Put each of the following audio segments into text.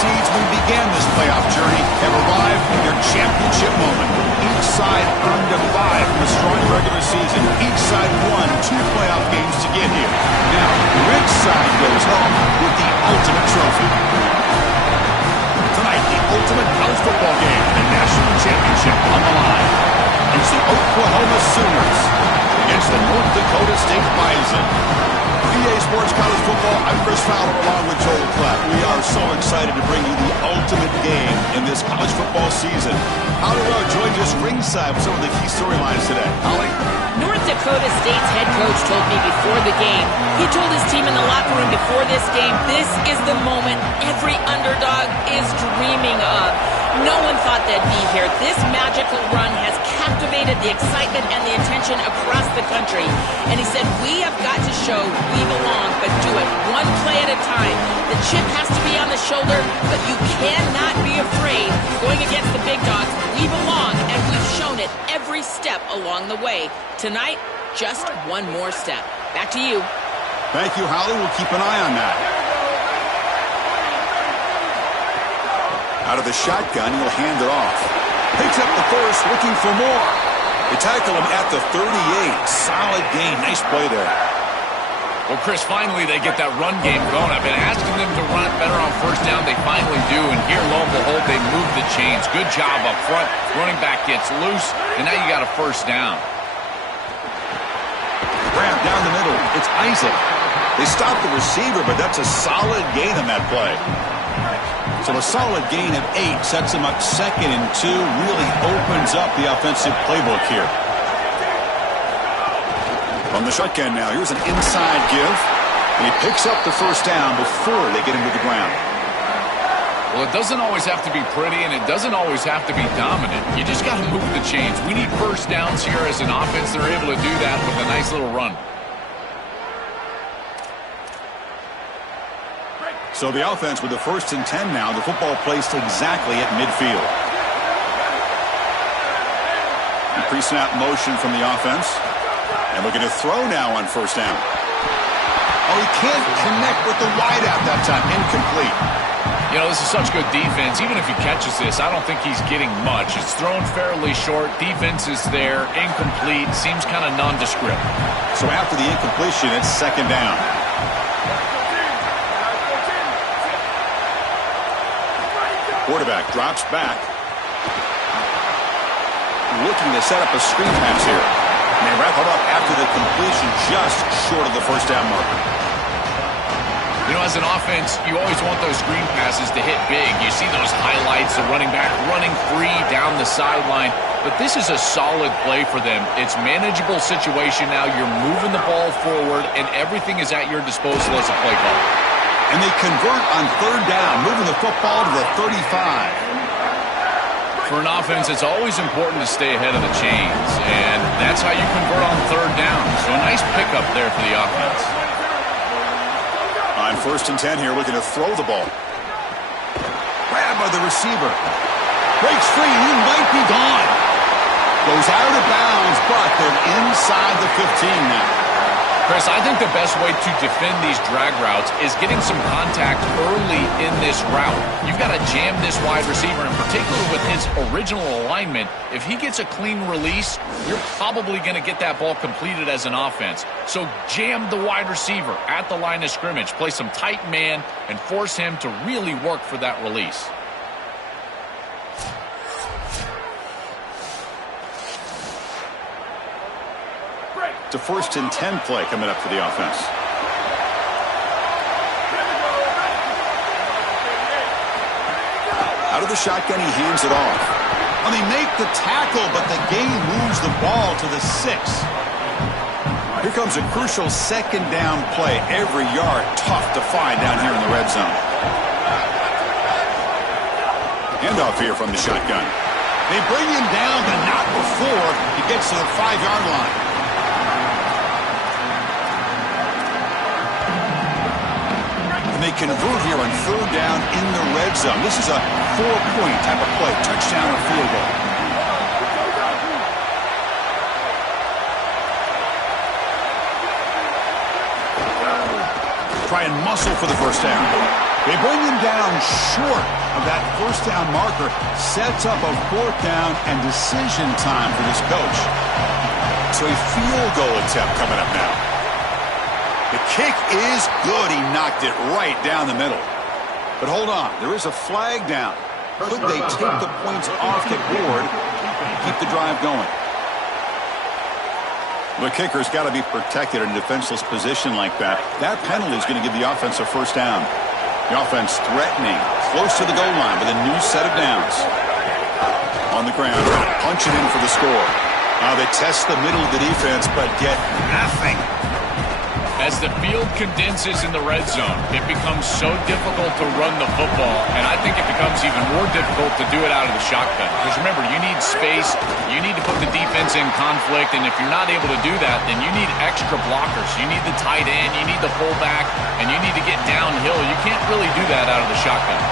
seeds when we began this playoff journey have arrived at their championship moment. Each side earned a bye from a strong regular season. Each side won 2 playoff games to get here. Now, which side goes home with the ultimate trophy? Tonight, the ultimate college football game, the national championship on the line. It's the Oklahoma Sooners against the North Dakota State Bison. EA Sports College Football, I'm Chris Fowler along with Joel Klatt. We are so excited to bring you the ultimate game in this college football season. Holly Rowe joins us ringside with some of the key storylines today. Holly? North Dakota State's head coach told me before the game, he told his team in the locker room before this game, this is the moment every underdog is dreaming of. No one thought they'd be here. This magical run has captivated the excitement and the attention across the country. And he said, we have got to show we belong, but do it one play at a time. The chip has to be on the shoulder, but you cannot be afraid going against the big dogs. We belong, and we've shown it every step along the way. Tonight, just one more step. Back to you. Thank you, Holly. We'll keep an eye on that. Out of the shotgun, he'll hand it off. Picks up the first, looking for more. They tackle him at the 38. Solid gain. Nice play there. Well, Chris, finally they get that run game going. I've been asking them to run it better on first down. They finally do, and here, lo and behold, they move the chains. Good job up front. Running back gets loose, and now you got a first down. Grab down the middle. It's Isaac. They stop the receiver, but that's a solid gain on that play. So a solid gain of 8 sets him up 2nd and 2. Really opens up the offensive playbook here. From the shotgun now, here's an inside give. And he picks up the first down before they get him to the ground. Well, it doesn't always have to be pretty, and it doesn't always have to be dominant. You just got to move the chains. We need first downs here as an offense. They're able to do that with a nice little run. So the offense with the 1st and 10 now. The football placed exactly at midfield. Pre-snap motion from the offense. And looking to throw now on first down. Oh, he can't connect with the wideout that time. Incomplete. You know, this is such good defense. Even if he catches this, I don't think he's getting much. It's thrown fairly short. Defense is there. Incomplete. Seems kind of nondescript. So after the incompletion, it's 2nd down. Quarterback drops back. Looking to set up a screen pass here. And they wrap it up after the completion just short of the first down marker. You know, as an offense, you always want those screen passes to hit big. You see those highlights, the running back running free down the sideline. But this is a solid play for them. It's manageable situation now. You're moving the ball forward, and everything is at your disposal as a play caller. And they convert on 3rd down, moving the football to the 35. For an offense, it's always important to stay ahead of the chains, and that's how you convert on 3rd down. So a nice pickup there for the offense. On 1st and 10 here, looking to throw the ball. Grabbed by the receiver. Breaks free, he might be gone. Goes out of bounds, but they're inside the 15 now. Chris, I think the best way to defend these drag routes is getting some contact early in this route. You've got to jam this wide receiver, in particular with his original alignment. If he gets a clean release, you're probably going to get that ball completed as an offense. So jam the wide receiver at the line of scrimmage, play some tight man, and force him to really work for that release. It's a 1st and 10 play coming up for the offense. Out of the shotgun, he hands it off. And they make the tackle, but the game moves the ball to the 6. Here comes a crucial 2nd down play. Every yard tough to find down here in the red zone. Handoff here from the shotgun. They bring him down, but not before he gets to the 5-yard line. They convert here on 3rd down in the red zone. This is a 4-point type of play, touchdown or field goal. Try and muscle for the first down. They bring him down short of that first down marker. Sets up a fourth down and decision time for this coach. So a field goal attempt coming up now. The kick is good. He knocked it right down the middle. But hold on. There is a flag down. Could they take the points off the board and keep the drive going? The kicker's got to be protected in a defenseless position like that. That penalty is going to give the offense a first down. The offense threatening, close to the goal line with a new set of downs. On the ground, trying to punch it in for the score. Now they test the middle of the defense, but get nothing. As the field condenses in the red zone, it becomes so difficult to run the football, and I think it becomes even more difficult to do it out of the shotgun. Because remember, you need space, you need to put the defense in conflict, and if you're not able to do that, then you need extra blockers. You need the tight end, you need the fullback, and you need to get downhill. You can't really do that out of the shotgun.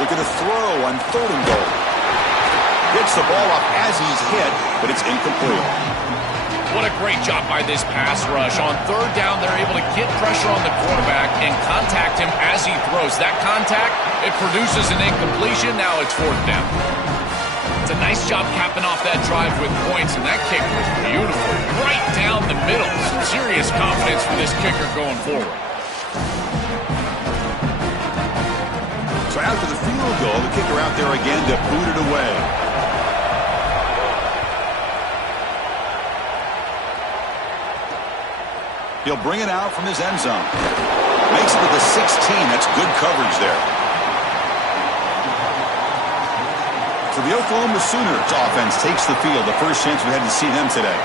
They're going to throw on 3rd and goal. Gets the ball up as he's hit, but it's incomplete. What a great job by this pass rush. On 3rd down, they're able to get pressure on the quarterback and contact him as he throws. That contact, it produces an incompletion. Now it's 4th down. It's a nice job capping off that drive with points, and that kick was beautiful. Right down the middle. Some serious confidence for this kicker going forward. So after the field goal, the kicker out there again to boot it away. He'll bring it out from his end zone. Makes it to the 16. That's good coverage there. So the Oklahoma Sooners offense takes the field. The first chance we had to see them today.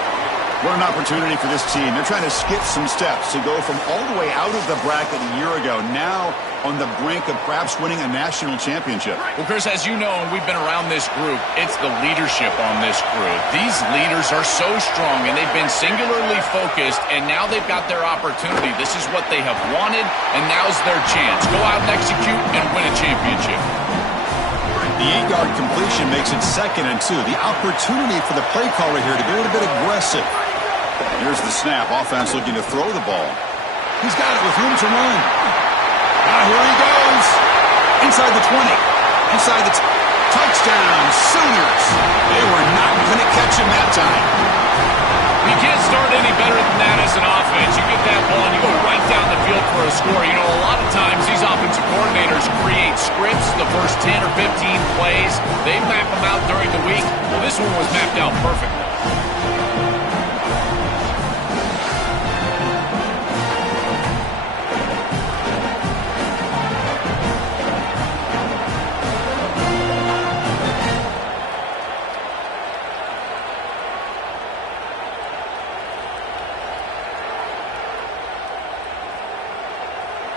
What an opportunity for this team. They're trying to skip some steps to go from all the way out of the bracket a year ago, now on the brink of perhaps winning a national championship. Well, Chris, as you know, and we've been around this group, it's the leadership on this crew. These leaders are so strong, and they've been singularly focused, and now they've got their opportunity. This is what they have wanted, and now's their chance. Go out and execute and win a championship. The 8-yard completion makes it 2nd and 2. The opportunity for the play caller here to be a little bit aggressive. Here's the snap. Offense looking to throw the ball. He's got it with room to run. Now here he goes. Inside the 20. Inside the touchdown. Sooners. They were not going to catch him that time. You can't start any better than that as an offense. You get that ball and you go right down the field for a score. You know, a lot of times these offensive coordinators create scripts, the first 10 or 15 plays. They map them out during the week. Well, this one was mapped out perfectly.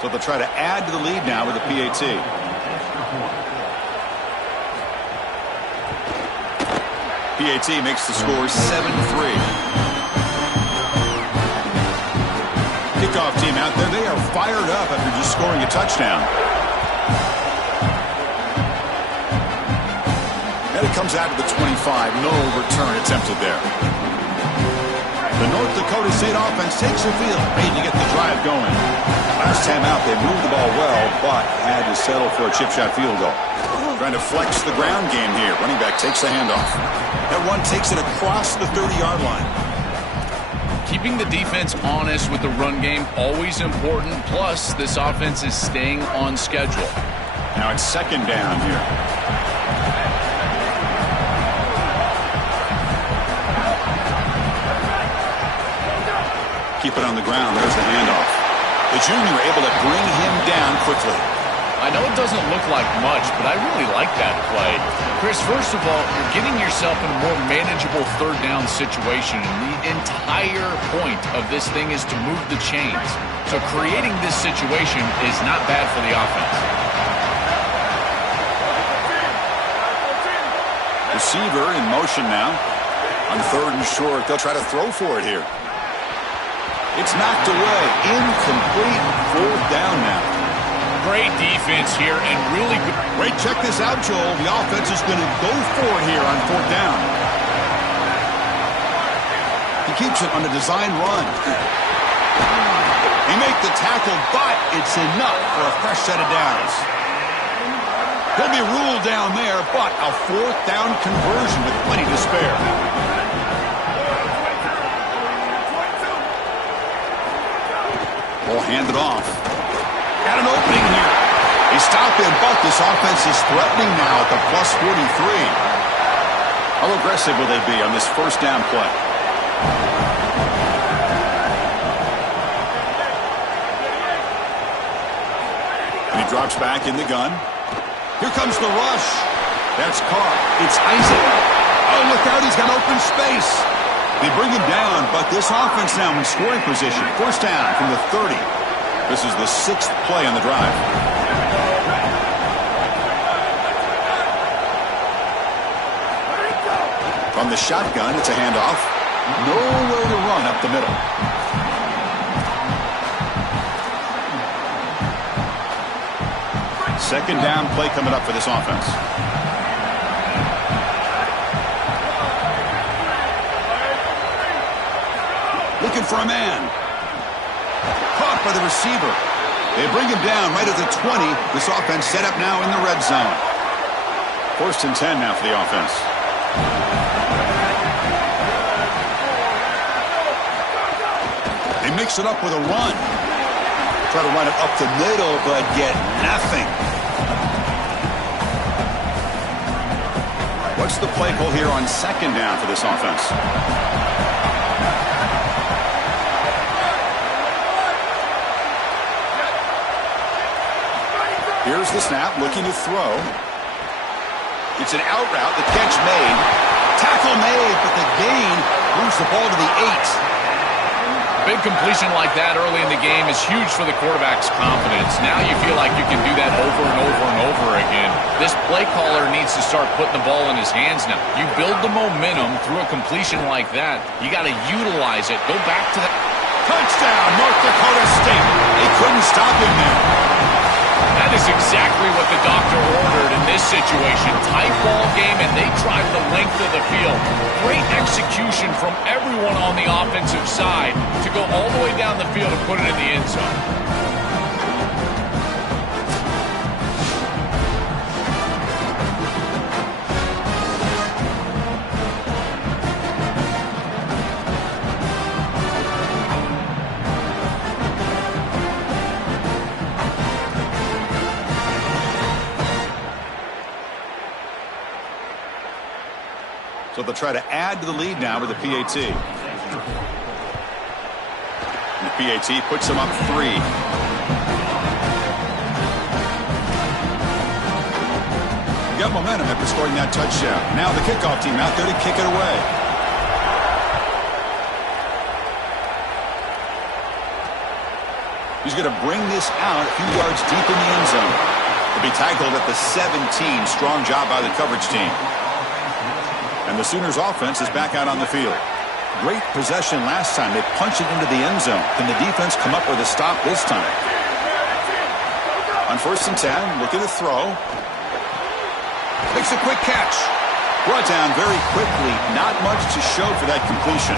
So they'll try to add to the lead now with a PAT. PAT makes the score 7-3. Kickoff team out there. They are fired up after just scoring a touchdown. And it comes out to the 25. No return attempted there. The North Dakota State offense takes the field, ready to get the drive going. Last time out, they moved the ball well, but had to settle for a chip shot field goal. Trying to flex the ground game here. Running back takes the handoff. That one takes it across the 30-yard line. Keeping the defense honest with the run game, always important. Plus, this offense is staying on schedule. Now it's 2nd down here. Keep it on the ground. There's the handoff. The junior able to bring him down quickly. I know it doesn't look like much, but I really like that play. Chris, first of all, you're getting yourself in a more manageable 3rd down situation. And the entire point of this thing is to move the chains. So creating this situation is not bad for the offense. Receiver in motion now. On 3rd and short, they'll try to throw for it here. It's knocked away. Incomplete. 4th down now. Great defense here and really good. Wait, check this out, Joel. The offense is going to go for it here on 4th down. He keeps it on a design run. He made the tackle, but it's enough for a fresh set of downs. He'll be ruled down there, but a fourth down conversion with plenty to spare. Ball handed off. Got an opening here. He stopped him, but this offense is threatening now at the plus 43. How aggressive will they be on this first down play? And he drops back in the gun. Here comes the rush. That's caught. It's Isaac. Oh, look out. He's got open space. They bring him down, but this offense now in scoring position. First down from the 30. This is the 6th play on the drive. From the shotgun, it's a handoff. Nowhere to run up the middle. Second down play coming up for this offense. Looking for a man. Caught by the receiver. They bring him down right at the 20. This offense set up now in the red zone. 1st and 10 now for the offense. They mix it up with a run. Try to run it up the middle, but get nothing. What's the play call here on second down for this offense? Here's the snap, looking to throw. It's an out route, the catch made. Tackle made, but the gain moves the ball to the 8. Big completion like that early in the game is huge for the quarterback's confidence. Now you feel like you can do that over and over and over again. This play caller needs to start putting the ball in his hands now. You build the momentum through a completion like that. You got to utilize it. Go back to the touchdown, North Dakota State. They couldn't stop him there. That is exactly what the doctor ordered in this situation. Tight ball game, and they drive the length of the field. Great execution from everyone on the offensive side to go all the way down the field and put it in the end zone. So they'll try to add to the lead now with the PAT. And the PAT puts them up 3. You got momentum after scoring that touchdown. Now the kickoff team out there to kick it away. He's going to bring this out a few yards deep in the end zone. He'll be tackled at the 17. Strong job by the coverage team. And the Sooners offense is back out on the field. Great possession last time. They punched it into the end zone. Can the defense come up with a stop this time? On 1st and 10, looking to throw. Makes a quick catch. Brought down very quickly. Not much to show for that completion.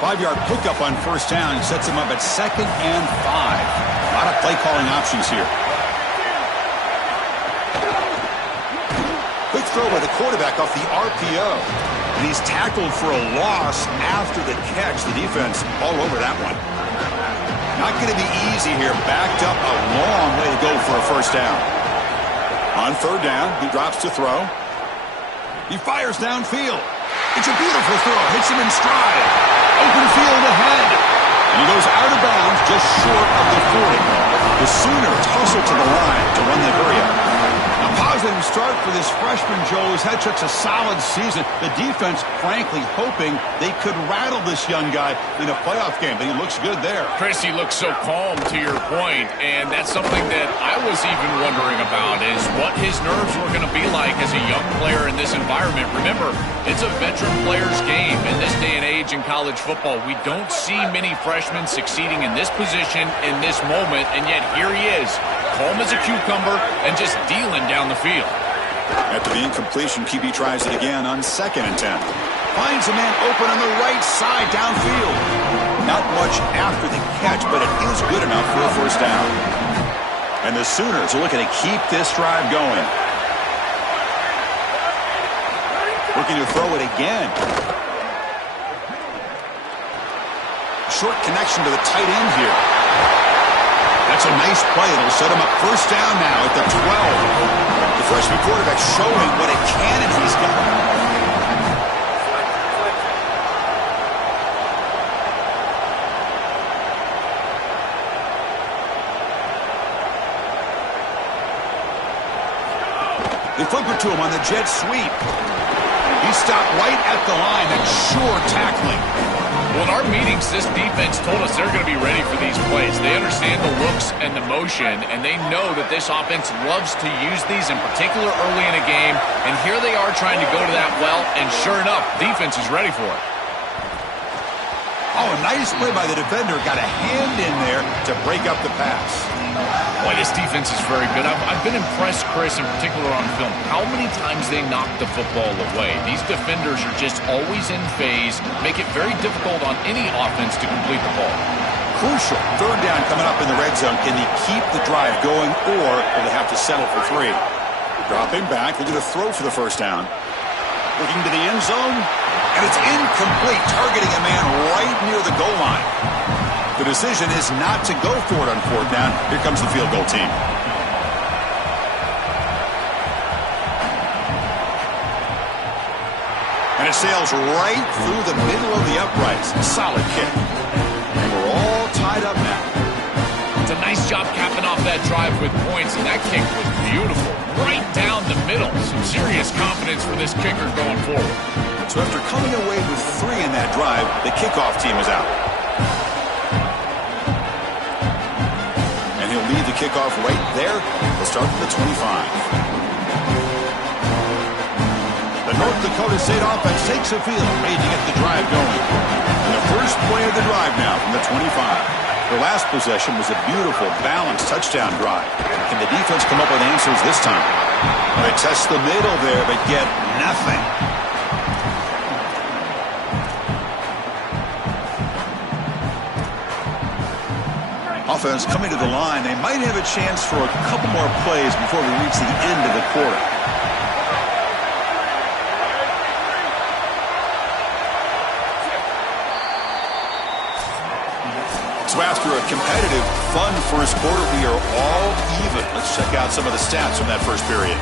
Five-yard pickup on 1st down sets him up at 2nd and 5. A lot of play calling options here. Quick throw by the quarterback off the RPO. And he's tackled for a loss after the catch. The defense all over that one. Not going to be easy here. Backed up a long way to go for a 1st down. On 3rd down, he drops to throw. He fires downfield. It's a beautiful throw. Hits him in stride. Open field ahead. And he goes out of bounds just short of the 40. The Sooners hustle to the line to run the hurry up. A positive start for this freshman, Joe, who's had such a solid season. The defense, frankly, hoping they could rattle this young guy in a playoff game. But he looks good there. Chris, he looks so calm, to your point, and that's something that I was even wondering about, is what his nerves were going to be like as a young player in this environment. Remember, it's a veteran player's game. In this day and age in college football, we don't see many freshmen succeeding in this position in this moment, and yet here he is, calm as a cucumber and just dealing down the field. After the incompletion, QB tries it again on 2nd and 10. Finds a man open on the right side downfield. Not much after the catch, but it is good enough for a first down. And the Sooners are looking to keep this drive going. Looking to throw it again. Short connection to the tight end here. That's a nice play. It'll set him up first down now at the 12. The freshman quarterback showing what a cannon he's got. They flip it to him on the jet sweep. He stopped right at the line. That's sure tackling. Well, in our meetings, this defense told us they're going to be ready for these plays. They understand the looks and the motion, and they know that this offense loves to use these, in particular early in a game. And here they are trying to go to that well, and sure enough, defense is ready for it. Oh, a nice play by the defender. Got a hand in there to break up the pass. Boy, this defense is very good. I've been impressed, Chris, in particular on film, how many times they knock the football away. These defenders are just always in phase, make it very difficult on any offense to complete the ball. Crucial. 3rd down coming up in the red zone. Can he keep the drive going, or will they have to settle for 3? Dropping back, looking to throw for the first down. Looking to the end zone, and it's incomplete, targeting a man right near the goal line. The decision is not to go for it on 4th down. Here comes the field goal team. And it sails right through the middle of the uprights. Solid kick. And we're all tied up now. It's a nice job capping off that drive with points, and that kick was beautiful. Right down the middle. Some serious confidence for this kicker going forward. So after coming away with 3 in that drive, the kickoff team is out. And he'll leave the kickoff right there. He'll start from the 25. The North Dakota State offense takes a field, ready to get the drive going. And the first play of the drive now from the 25. Their last possession was a beautiful, balanced touchdown drive. Can the defense come up with answers this time? They test the middle there, but get nothing. Offense coming to the line. They might have a chance for a couple more plays before we reach the end of the quarter. So after a competitive, fun first quarter, we are all even. Let's check out some of the stats from that first period.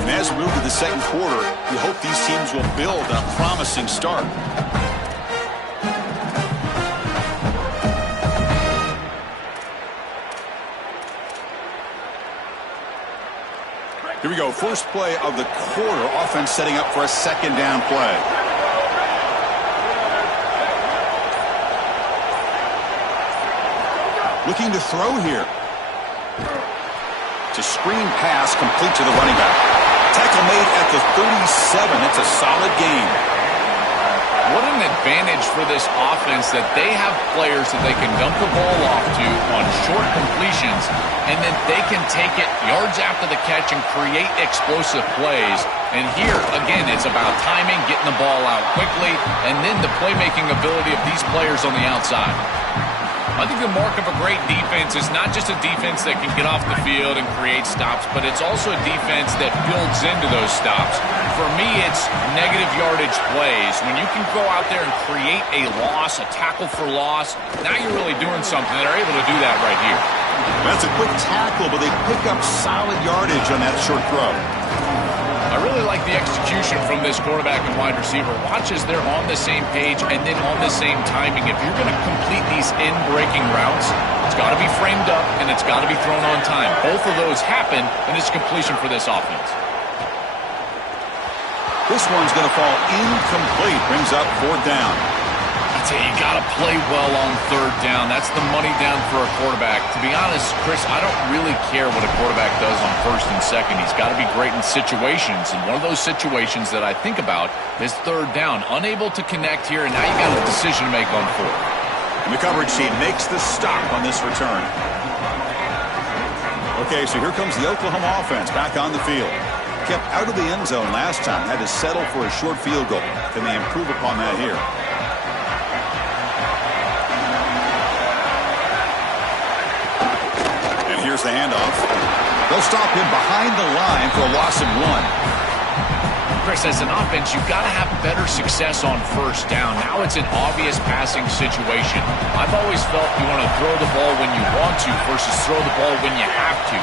And as we move to the second quarter, we hope these teams will build on a promising start. Here we go. First play of the quarter. Offense setting up for a 2nd down play. Looking to throw here. To screen pass complete to the running back. Tackle made at the 37. That's a solid gain. What an advantage for this offense that they have players that they can dump the ball off to on short completions, and then they can take it yards after the catch and create explosive plays. And here, again, it's about timing, getting the ball out quickly, and then the playmaking ability of these players on the outside. I think the mark of a great defense is not just a defense that can get off the field and create stops, but it's also a defense that builds into those stops. For me, it's negative yardage plays. When you can go out there and create a loss, a tackle for loss, now you're really doing something. They're able to do that right here. That's a quick tackle, but they pick up solid yardage on that short throw. I really like the execution from this quarterback and wide receiver. Watch as they're on the same page and then on the same timing. If you're going to complete these in-breaking routes, it's got to be framed up and it's got to be thrown on time. Both of those happen, and it's completion for this offense. This one's going to fall incomplete. Brings up 4th down. tell you, you got to play well on third down. That's the money down for a quarterback. To be honest, Chris, I don't really care what a quarterback does on first and second. He's got to be great in situations, and one of those situations that I think about is third down. Unable to connect here, and now you got a decision to make on fourth. And the coverage team makes the stop on this return. Okay, so here comes the Oklahoma offense back on the field. Kept out of the end zone last time, had to settle for a short field goal. Can they improve upon that here? And here's the handoff. They'll stop him behind the line for a loss of 1. Chris, as an offense, you've got to have better success on first down. Now it's an obvious passing situation. I've always felt you want to throw the ball when you want to versus throw the ball when you have to.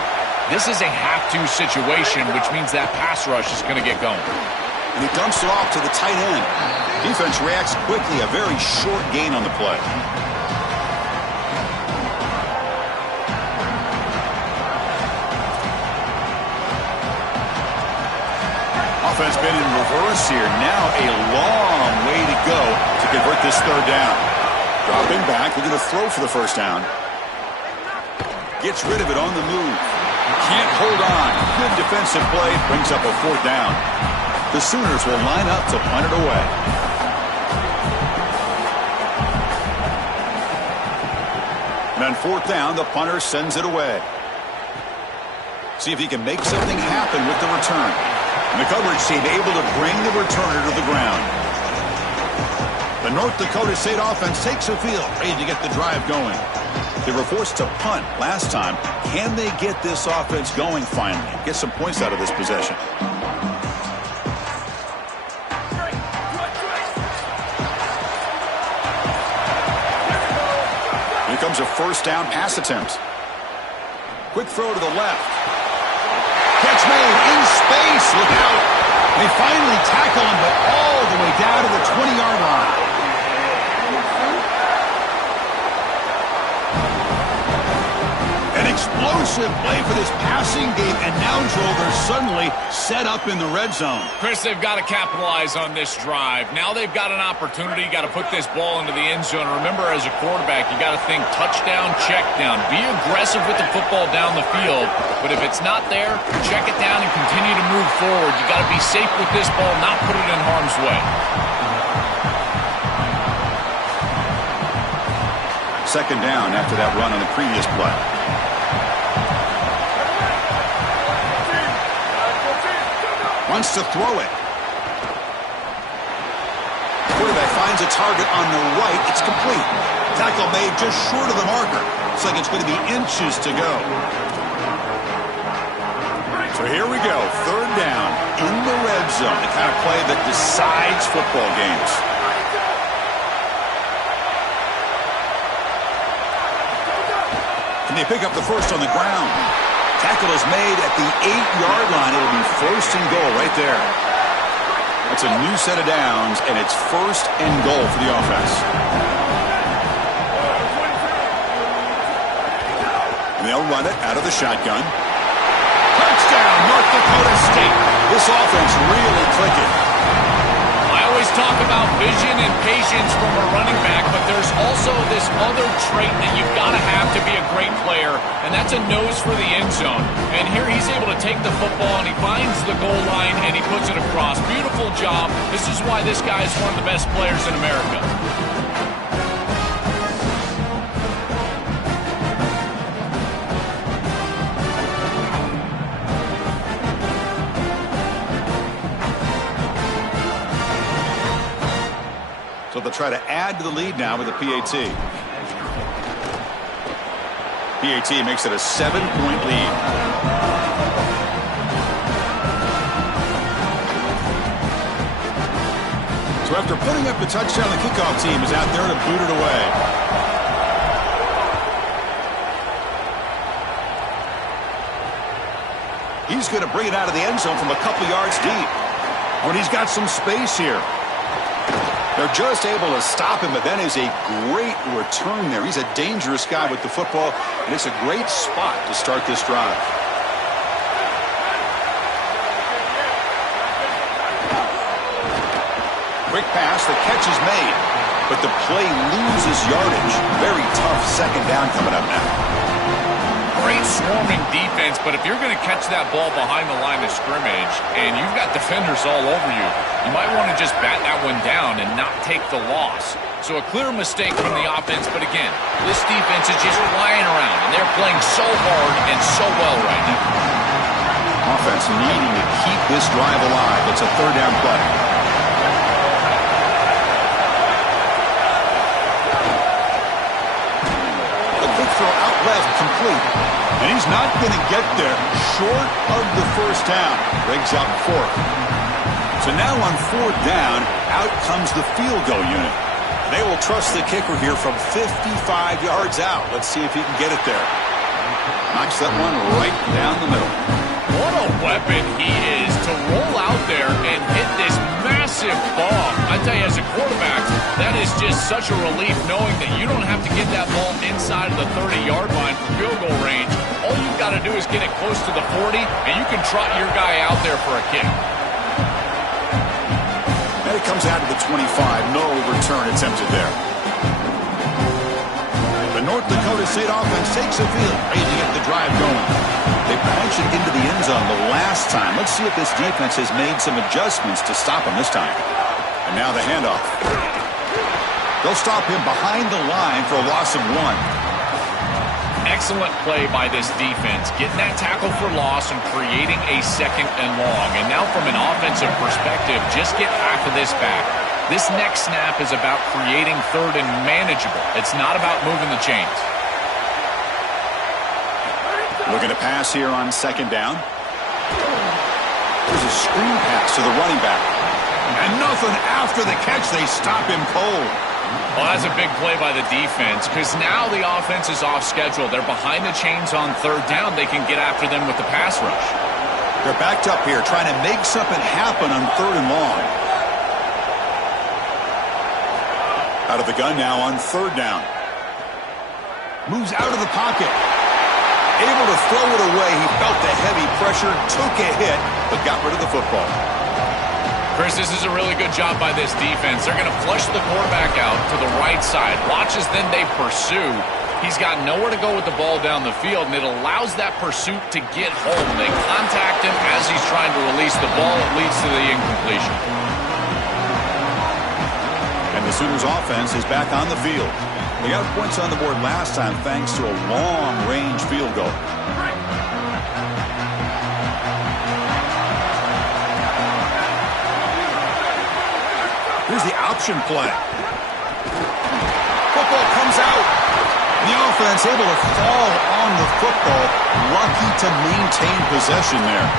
This is a have-to situation, which means that pass rush is going to get going. And he dumps it off to the tight end. Defense reacts quickly, a very short gain on the play. Offense been in reverse here. Now a long way to go to convert this third down. Dropping back, looking to throw for the first down. Gets rid of it on the move. Can't hold on. Good defensive play. Brings up a fourth down. The Sooners will line up to punt it away. And on fourth down, the punter sends it away. See if he can make something happen with the return. And the coverage team able to bring the returner to the ground. The North Dakota State offense takes the field, ready to get the drive going. They were forced to punt last time. Can they get this offense going finally? Get some points out of this possession. Here comes a first down pass attempt. Quick throw to the left. Catch made in space. Look out. They finally tackle him, but all the way down to the 20-yard line. Explosive play for this passing game, and now Joel, they're suddenly set up in the red zone. Chris, they've got to capitalize on this drive. Now they've got an opportunity. You got to put this ball into the end zone. Remember, as a quarterback, you got to think touchdown, check down. Be aggressive with the football down the field, but if it's not there, check it down and continue to move forward. You got to be safe with this ball, not put it in harm's way. Second down after that run on the previous play. Wants to throw it. Quarterback finds a target on the right. It's complete. Tackle made just short of the marker. Looks like it's going to be inches to go. So here we go. Third down in the red zone. The kind of play that decides football games. Can they pick up the first on the ground? Tackle is made at the 8-yard line. It'll be first and goal right there. That's a new set of downs, and it's first and goal for the offense. And they'll run it out of the shotgun. Touchdown, North Dakota State. This offense really clicking. I always talk about vision and patience from a running back, but there's also this other trait that you've got to have to be a great player, and that's a nose for the end zone. And here he's able to take the football, and he finds the goal line, and he puts it across. Beautiful job. This is why this guy is one of the best players in America. So they'll try to add to the lead now with a PAT. PAT makes it a 7-point lead. So after putting up the touchdown, the kickoff team is out there to boot it away. He's going to bring it out of the end zone from a couple yards deep. When he's got some space here. They're just able to stop him, but that is a great return there. He's a dangerous guy with the football, and it's a great spot to start this drive. Quick pass, the catch is made. but the play loses yardage. Very tough second down coming up now. Great swarming defense, but if you're going to catch that ball behind the line of scrimmage and you've got defenders all over you, you might want to just bat that one down and not take the loss. So a clear mistake from the offense, but again, this defense is just flying around, and they're playing so hard and so well right now. Offense needing to keep this drive alive. It's a third down play. Throw out left, complete. And he's not going to get there. Short of the first down. Brings up fourth. So now on fourth down, out comes the field goal unit. They will trust the kicker here from 55 yards out. Let's see if he can get it there. Knocks that one right down the middle. What a weapon he is to roll out there and hit this massive bomb. I tell you, as a quarterback, that is just such a relief knowing that you don't have to get that ball inside of the 30-yard line for field goal range. All you've got to do is get it close to the 40, and you can trot your guy out there for a kick. And it comes out of the 25. No return attempted there. The North Dakota State offense takes the field, ready to get the drive going. They punched it into the end zone the last time. Let's see if this defense has made some adjustments to stop him this time. And now the handoff. They'll stop him behind the line for a loss of 1. Excellent play by this defense, getting that tackle for loss and creating a second and long. And now from an offensive perspective, just get half of this back. This next snap is about creating third and manageable. It's not about moving the chains. Looking to pass here on second down. There's a screen pass to the running back. And nothing after the catch. They stop him cold. Well, that's a big play by the defense because now the offense is off schedule. They're behind the chains on third down. They can get after them with the pass rush. They're backed up here trying to make something happen on third and long. Out of the gun now on third down. Moves out of the pocket. Able to throw it away. He felt the heavy pressure, took a hit, but got rid of the football. Chris, this is a really good job by this defense. They're going to flush the quarterback out to the right side. Watch as then they pursue. He's got nowhere to go with the ball down the field, and it allows that pursuit to get home. They contact him as he's trying to release the ball. It leads to the incompletion. And the Sooners offense is back on the field. They got points on the board last time thanks to a long-range field goal. Here's the option play. Football comes out. The offense able to fall on the football. Lucky to maintain possession there.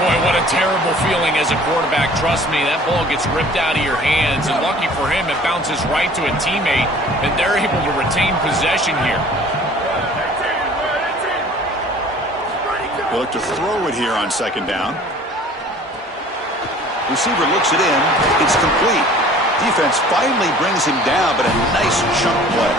Boy, what a terrible feeling as a quarterback. Trust me, that ball gets ripped out of your hands. And lucky for him, it bounces right to a teammate. And they're able to retain possession here. They look to throw it here on second down. Receiver looks it in. It's complete. Defense finally brings him down, but a nice chunk play.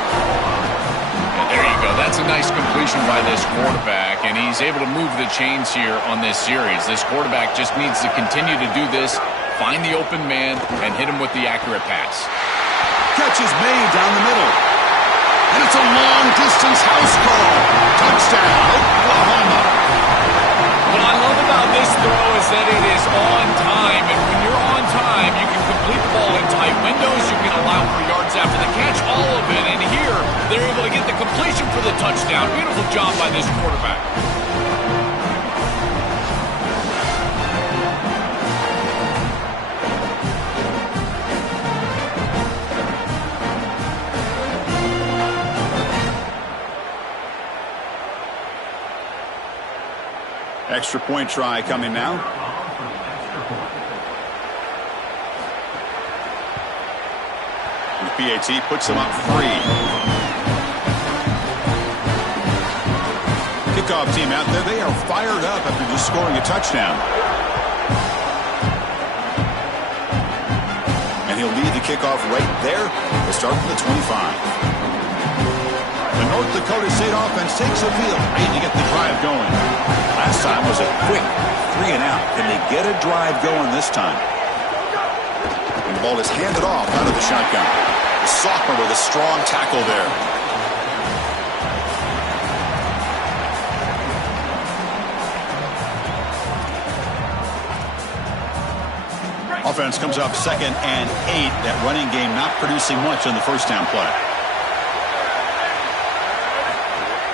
And there you go. That's a nice completion by this quarterback, and he's able to move the chains here on this series. This quarterback just needs to continue to do this, find the open man, and hit him with the accurate pass. Catch is made down the middle. And it's a long-distance house call. Touchdown, Oklahoma. What I love about this throw is that it is on time, and when you're on time, you can complete the ball in tight windows, you can allow for yards after the catch, all of it, and here, they're able to get the completion for the touchdown. Beautiful job by this quarterback. Extra point try coming now. And the PAT puts them up 3. Kickoff team out there, they are fired up after just scoring a touchdown. And he'll lead the kickoff right there. They start from the 25. The North Dakota State offense takes the field, ready to get the drive going. Last time was a quick 3 and out. Can they get a drive going this time? And the ball is handed off out of the shotgun. The sophomore with a strong tackle there. Offense comes up 2nd and 8. That running game not producing much on the first down play.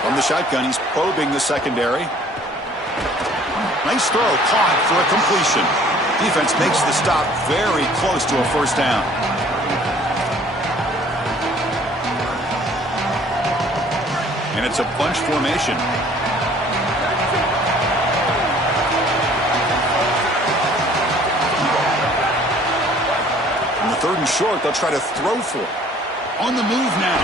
From the shotgun, he's probing the secondary. Nice throw, caught for a completion. Defense makes the stop very close to a first down. And it's a bunch formation. On the 3rd and short, they'll try to throw for it. On the move now.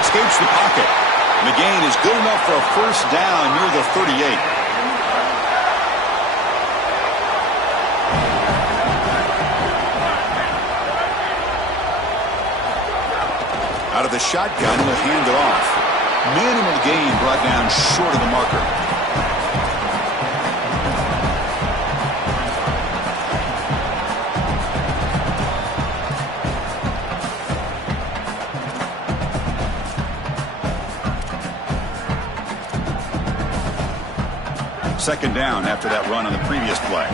Escapes the pocket. And the gain is good enough for a first down near the 38. Out of the shotgun, he'll hand it off. Minimal gain brought down short of the marker. Second down after that run on the previous play.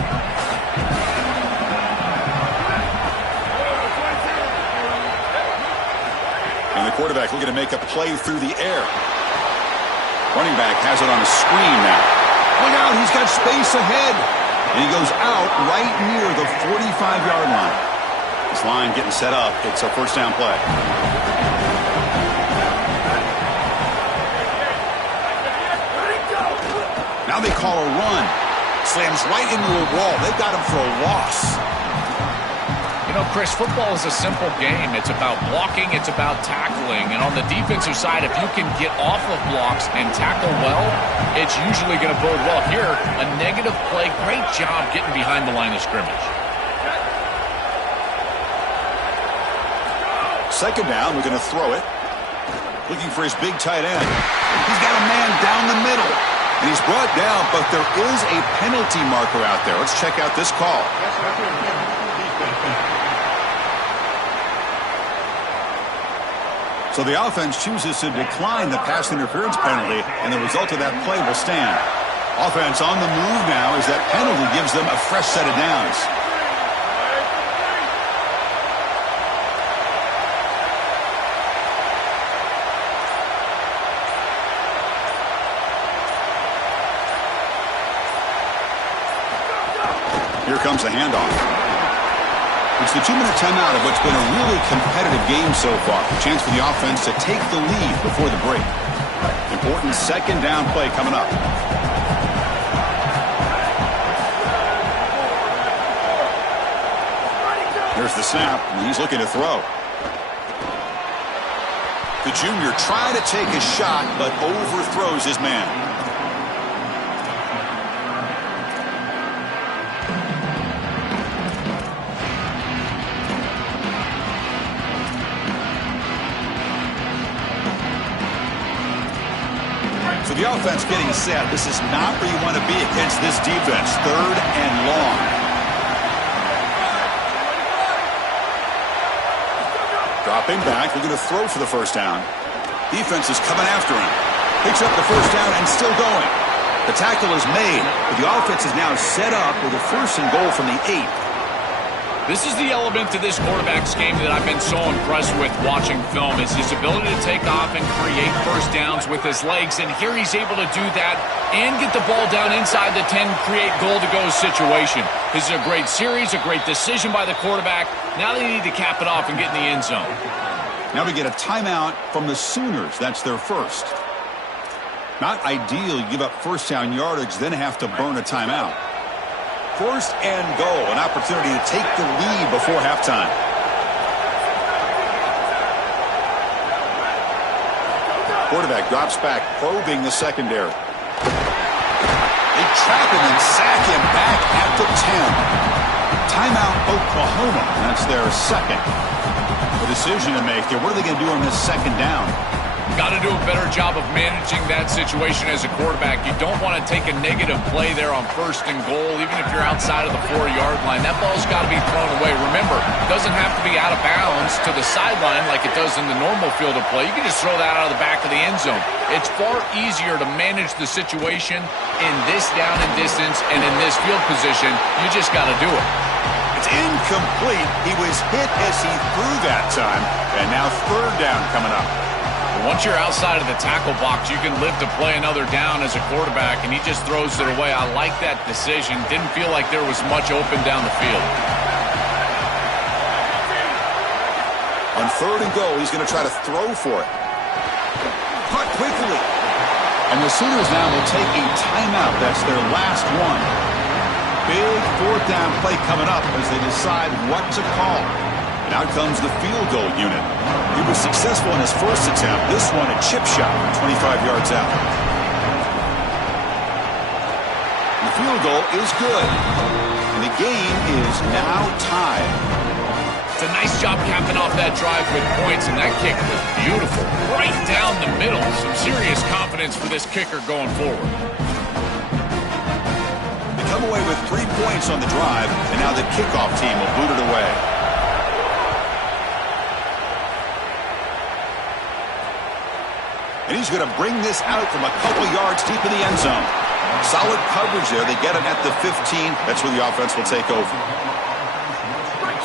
And the quarterback looking to make a play through the air. Running back has it on a screen now. Look out, he's got space ahead. And he goes out right near the 45-yard line. This line getting set up. It's a first down play. Now they call a run. Slams right into a wall. They've got him for a loss. You know, Chris, football is a simple game. It's about blocking. It's about tackling. And on the defensive side, if you can get off of blocks and tackle well, it's usually going to bode well. Here, a negative play. Great job getting behind the line of scrimmage. Second down, we're going to throw it. Looking for his big tight end. He's got a man down the middle. And he's brought down, but there is a penalty marker out there. Let's check out this call. So the offense chooses to decline the pass interference penalty, and the result of that play will stand. Offense on the move now as that penalty gives them a fresh set of downs. Here comes the handoff. It's the 2-minute timeout of what's been a really competitive game so far. A chance for the offense to take the lead before the break. Important second down play coming up. Here's the snap, and he's looking to throw. The junior trying to take a shot, but overthrows his man. So the offense getting set. This is not where you want to be against this defense. 3rd and long. Dropping back. We're going to throw for the first down. Defense is coming after him. Picks up the first down and still going. The tackle is made, but the offense is now set up with a 1st and goal from the 8. This is the element to this quarterback's game that I've been so impressed with watching film, is his ability to take off and create first downs with his legs. And here he's able to do that and get the ball down inside the 10, create goal-to-go situation. This is a great series, a great decision by the quarterback. Now they need to cap it off and get in the end zone. Now we get a timeout from the Sooners. That's their first. Not ideal. You give up first down yardage, then have to burn a timeout. 1st and goal, an opportunity to take the lead before halftime. Quarterback drops back, probing the secondary. They trap him and sack him back at the 10. Timeout, Oklahoma. That's their second. A decision to make there. What are they going to do on this second down? Got to do a better job of managing that situation as a quarterback. You don't want to take a negative play there on 1st and goal, even if you're outside of the 4-yard line. That ball's got to be thrown away. Remember, it doesn't have to be out of bounds to the sideline like it does in the normal field of play. You can just throw that out of the back of the end zone. It's far easier to manage the situation in this down and distance and in this field position. You just got to do it. It's incomplete. He was hit as he threw that time, and now 3rd down coming up. Once you're outside of the tackle box, you can live to play another down as a quarterback, and he just throws it away. I like that decision. Didn't feel like there was much open down the field. On 3rd and goal, he's going to try to throw for it. Cut quickly. And the Sooners now will take a timeout. That's their last one. Big 4th down play coming up as they decide what to call. And out comes the field goal unit. He was successful in his first attempt. This one a chip shot from 25 yards out. And the field goal is good. And the game is now tied. It's a nice job capping off that drive with points, and that kick was beautiful. Right down the middle. Some serious confidence for this kicker going forward. They come away with 3 points on the drive, and now the kickoff team will boot it away. And he's going to bring this out from a couple yards deep in the end zone. Solid coverage there. They get it at the 15. That's where the offense will take over.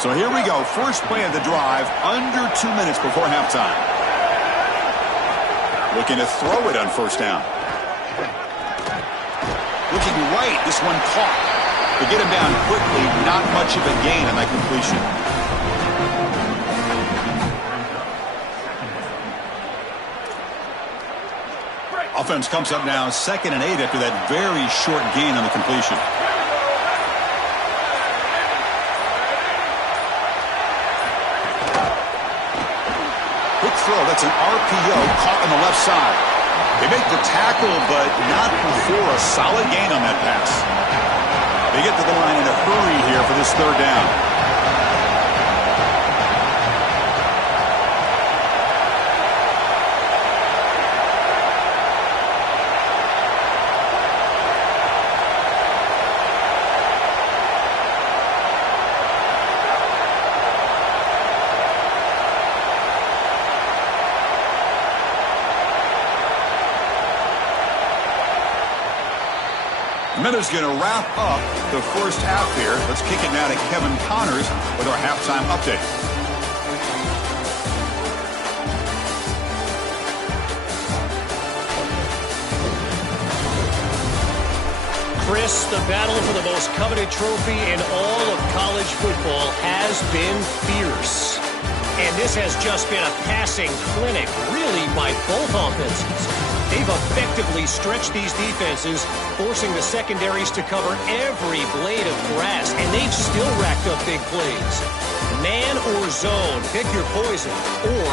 So here we go. First play of the drive, under 2 minutes before halftime. Looking to throw it on 1st down. Looking right. This one caught. They get him down quickly. Not much of a gain on that completion. Offense comes up now 2nd and 8 after that very short gain on the completion. Quick throw. That's an RPO caught on the left side. They make the tackle, but not before a solid gain on that pass. They get to the line in a hurry here for this 3rd down. Miller's going to wrap up the first half here. Let's kick it now to Kevin Connors with our halftime update. Chris, the battle for the most coveted trophy in all of college football has been fierce. And this has just been a passing clinic, really, by both offenses. They've effectively stretched these defenses, forcing the secondaries to cover every blade of grass, and they've still racked up big plays. Man or zone, pick your poison, or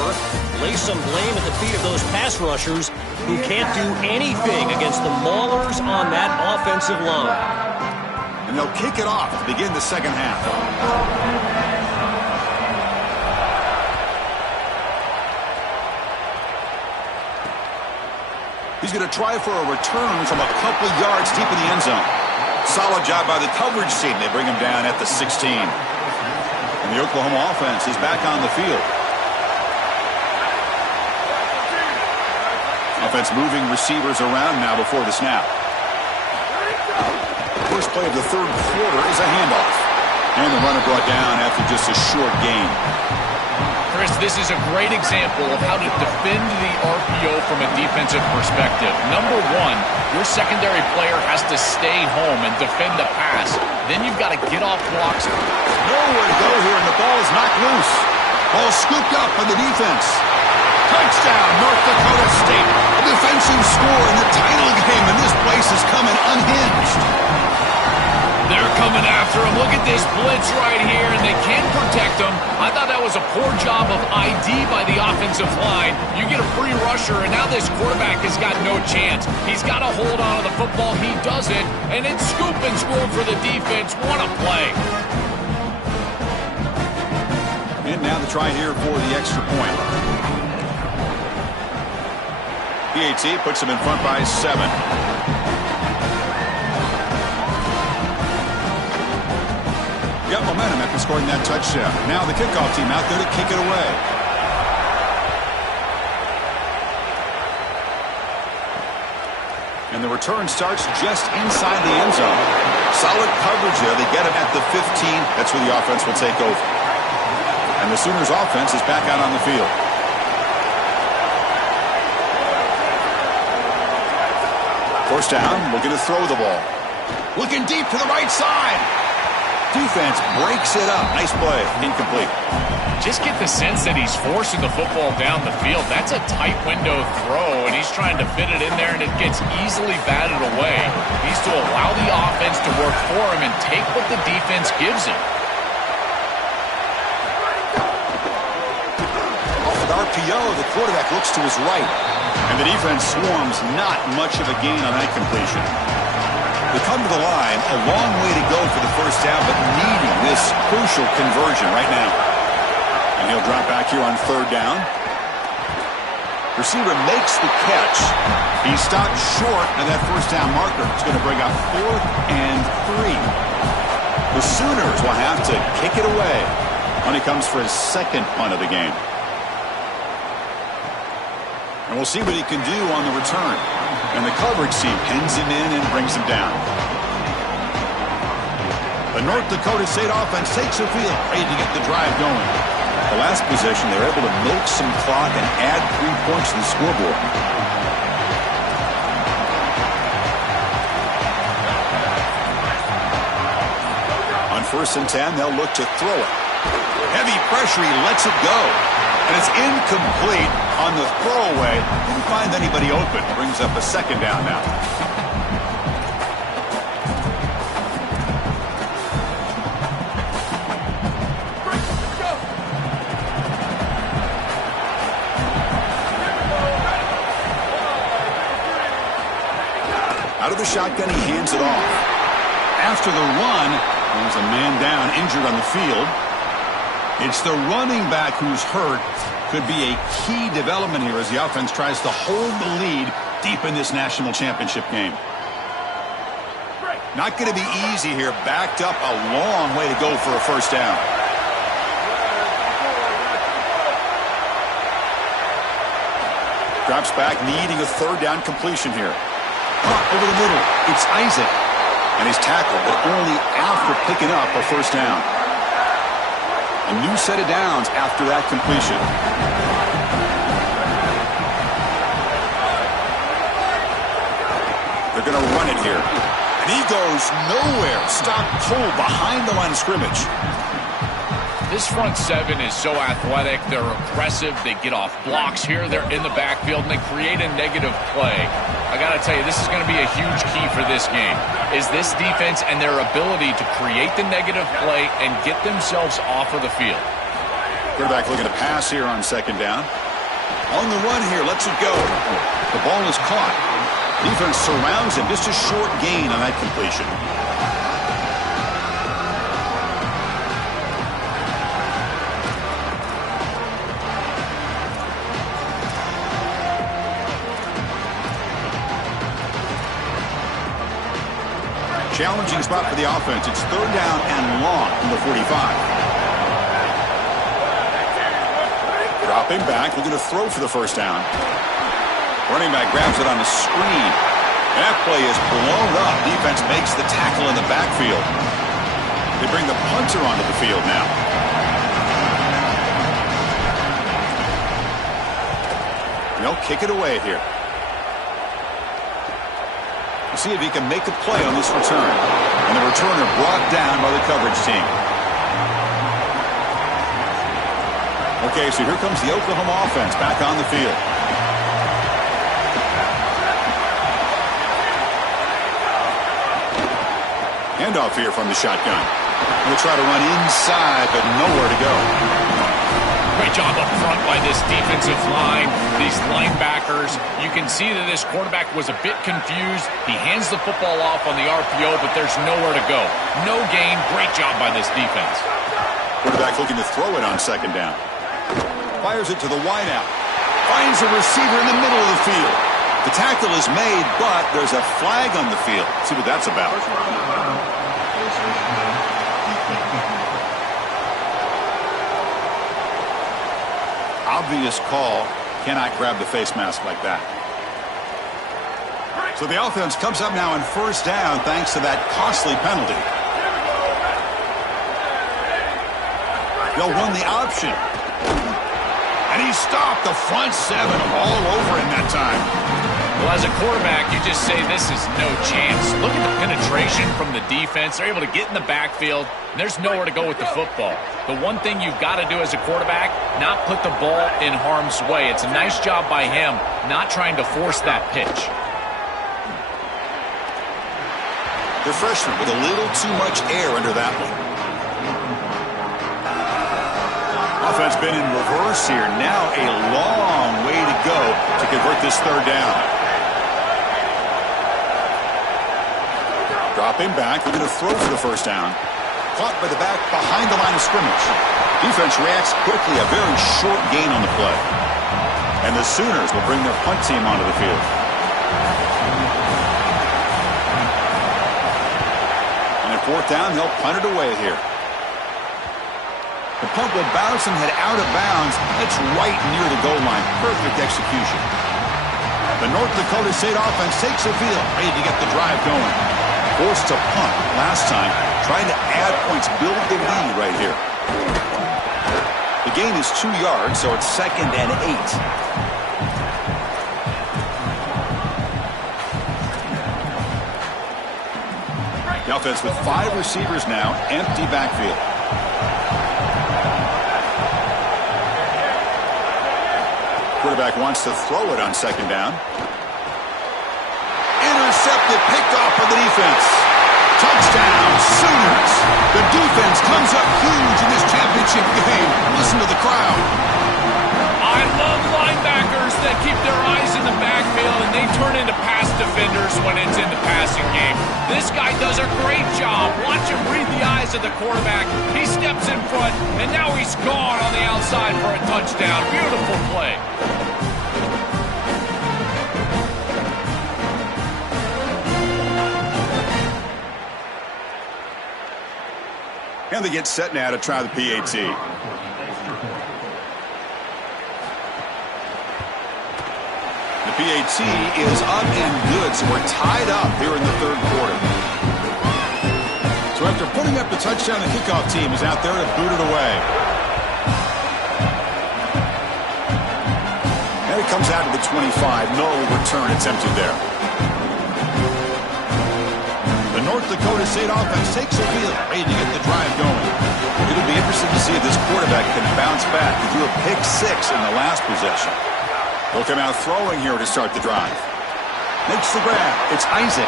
lay some blame at the feet of those pass rushers who can't do anything against the maulers on that offensive line. And they'll kick it off to begin the second half. He's going to try for a return from a couple yards deep in the end zone. Solid job by the coverage team. They bring him down at the 16. And the Oklahoma offense is back on the field. Offense moving receivers around now before the snap. First play of the 3rd quarter is a handoff. And the runner brought down after just a short gain. Chris, this is a great example of how to defend the RPO from a defensive perspective. Number one, your secondary player has to stay home and defend the pass. Then you've got to get off blocks. Nowhere to go here, and the ball is knocked loose. Ball scooped up by the defense. Touchdown, North Dakota State. A defensive score in the title game, and this place is coming unhinged. They're coming after him. Look at this blitz right here, and they can't protect him. I thought that was a poor job of ID by the offensive line. You get a free rusher, and now this quarterback has got no chance. He's got to hold on to the football. He doesn't, and it's scoop and score for the defense. What a play. And now the try here for the extra point. PAT puts them in front by 7. Got momentum after scoring that touchdown. Now the kickoff team out there to kick it away. And the return starts just inside the end zone. Solid coverage there. They get him at the 15. That's where the offense will take over. And the Sooners offense is back out on the field. First down, looking to throw the ball. Looking deep to the right side. Defense breaks it up. Nice play. Incomplete. Just get the sense that he's forcing the football down the field. That's a tight window throw, and he's trying to fit it in there, and it gets easily batted away. He needs to allow the offense to work for him and take what the defense gives him. Off with RPO, the quarterback looks to his right, and the defense swarms. Not much of a gain on that completion. They come to the line, a long way to go for the first down, but needing this crucial conversion right now. And he'll drop back here on third down. Receiver makes the catch. He stopped short of that first down marker. It's going to bring up 4th and 3. The Sooners will have to kick it away when he comes for his second punt of the game. And we'll see what he can do on the return. And the coverage team pins him in and brings him down. The North Dakota State offense takes the field, ready to get the drive going. The last possession, they're able to milk some clock and add 3 points to the scoreboard. On 1st and 10, they'll look to throw it. Heavy pressure, he lets it go. And it's incomplete on the throwaway. Didn't find anybody open. Brings up a second down now. Out of the shotgun, he hands it off. After the run, there's a man down, injured on the field. It's the running back who's hurt. Could be a key development here as the offense tries to hold the lead deep in this national championship game. Not going to be easy here. Backed up a long way to go for a first down. Drops back, needing a third down completion here. Over the middle. It's Isaac. And he's tackled, but only after picking up a first down. A new set of downs after that completion. They're going to run it here. And he goes nowhere. Stopped cold behind the line of scrimmage. This front seven is so athletic. They're aggressive. They get off blocks here. They're in the backfield, and they create a negative play. I got to tell you, this is going to be a huge key for this game, is this defense and their ability to create the negative play and get themselves off of the field. Quarterback looking to pass here on second down. On the run here, lets it go. The ball is caught. Defense surrounds him. Just a short gain on that completion. Challenging spot for the offense. It's third down and long from the 45. Dropping back, looking to throw for the first down. Running back grabs it on the screen. That play is blown up. Defense makes the tackle in the backfield. They bring the punter onto the field now. They'll kick it away here. See if he can make a play on this return. And the returner brought down by the coverage team. Okay, so here comes the Oklahoma offense back on the field. Handoff here from the shotgun. We'll try to run inside, but nowhere to go. Great job up front by this defensive line, these linebackers. You can see that this quarterback was a bit confused. He hands the football off on the RPO, but there's nowhere to go. No gain. Great job by this defense. Quarterback looking to throw it on second down. Fires it to the wideout. Finds a receiver in the middle of the field. The tackle is made, but there's a flag on the field. Let's see what that's about. Obvious call. Cannot grab the face mask like that. So the offense comes up now on first down thanks to that costly penalty. They'll run the option. And he stopped the front seven all over him that time. Well, as a quarterback, you just say this is no chance. Look at the penetration from the defense. They're able to get in the backfield, and there's nowhere to go with the football. The one thing you've got to do as a quarterback, not put the ball in harm's way. It's a nice job by him not trying to force that pitch. The freshman with a little too much air under that one. Offense been in reverse here. Now a long way to go to convert this third down. Dropping back. We're going to throw for the first down. Caught by the back behind the line of scrimmage. Defense reacts quickly. A very short gain on the play. And the Sooners will bring their punt team onto the field. And at fourth down, they'll punt it away here. The punt will bounce and head out of bounds. It's right near the goal line. Perfect execution. The North Dakota State offense takes the field, ready to get the drive going. Forced to punt last time, trying to add points, build the lead right here. The gain is 2 yards, so it's 2nd and 8. The offense with 5 receivers now, empty backfield. Quarterback wants to throw it on second down. Intercepted, picked off by the defense. Touchdown, Sooners. The defense comes up huge in this championship game. Listen to the crowd. I love linebackers that keep their eyes in the backfield and they turn into pass defenders when it's in the passing game. This guy does a great job. Watch him read the eyes of the quarterback. He steps in front, and now he's gone on the outside for a touchdown. Beautiful play. And they get set now to try the PAT. The PAT is up and good, so we're tied up here in the third quarter. So after putting up the touchdown, the kickoff team is out there to boot it away. And it comes out to the 25. No return attempted there. The North Dakota State offense takes the field, ready to get the drive going. It'll be interesting to see if this quarterback can bounce back. He threw a pick 6 in the last possession. He'll come out throwing here to start the drive. Makes the grab. It's Isaac.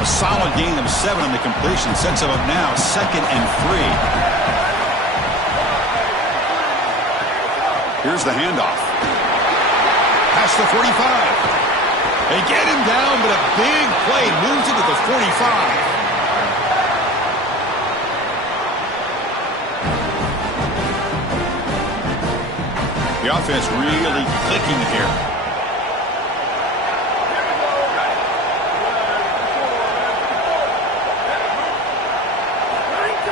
A solid gain of 7 on the completion. Sets him up now, 2nd and 3. Here's the handoff. Past the 45. They get him down, but a big play moves into the 45. The offense really clicking here.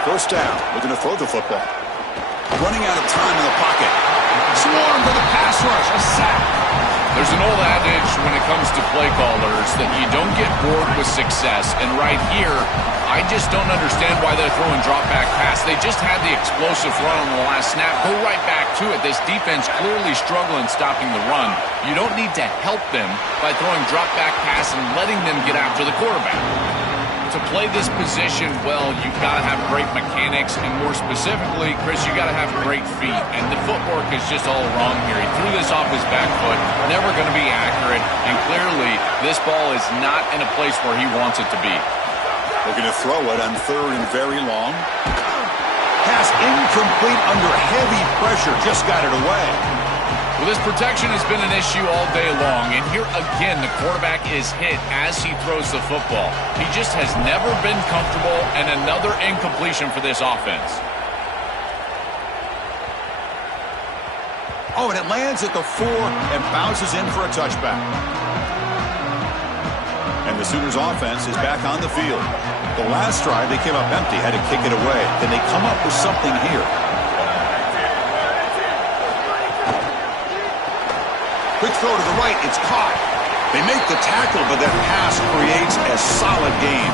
First down, looking to throw the football. Running out of time in the pocket. Swarmed to the pass rush, a sack. There's an old adage when it comes to play callers that you don't get bored with success. And right here, I just don't understand why they're throwing drop-back pass. They just had the explosive run on the last snap. Go right back to it. This defense clearly struggling stopping the run. You don't need to help them by throwing drop-back pass and letting them get after the quarterback. To play this position well, you've got to have great mechanics, and more specifically, Chris, you got to have great feet. And the footwork is just all wrong here. He threw this off his back foot, never going to be accurate, and clearly this ball is not in a place where he wants it to be. Looking to throw it on 3rd and very long. Pass incomplete under heavy pressure, just got it away. Well, this protection has been an issue all day long, and here again the quarterback is hit as he throws the football. He just has never been comfortable, and another incompletion for this offense. Oh, and it lands at the 4 and bounces in for a touchback. And the Sooners offense is back on the field. The last drive, they came up empty, had to kick it away. Then they come up with something here. Quick throw to the right, it's caught. They make the tackle, but that pass creates a solid gain.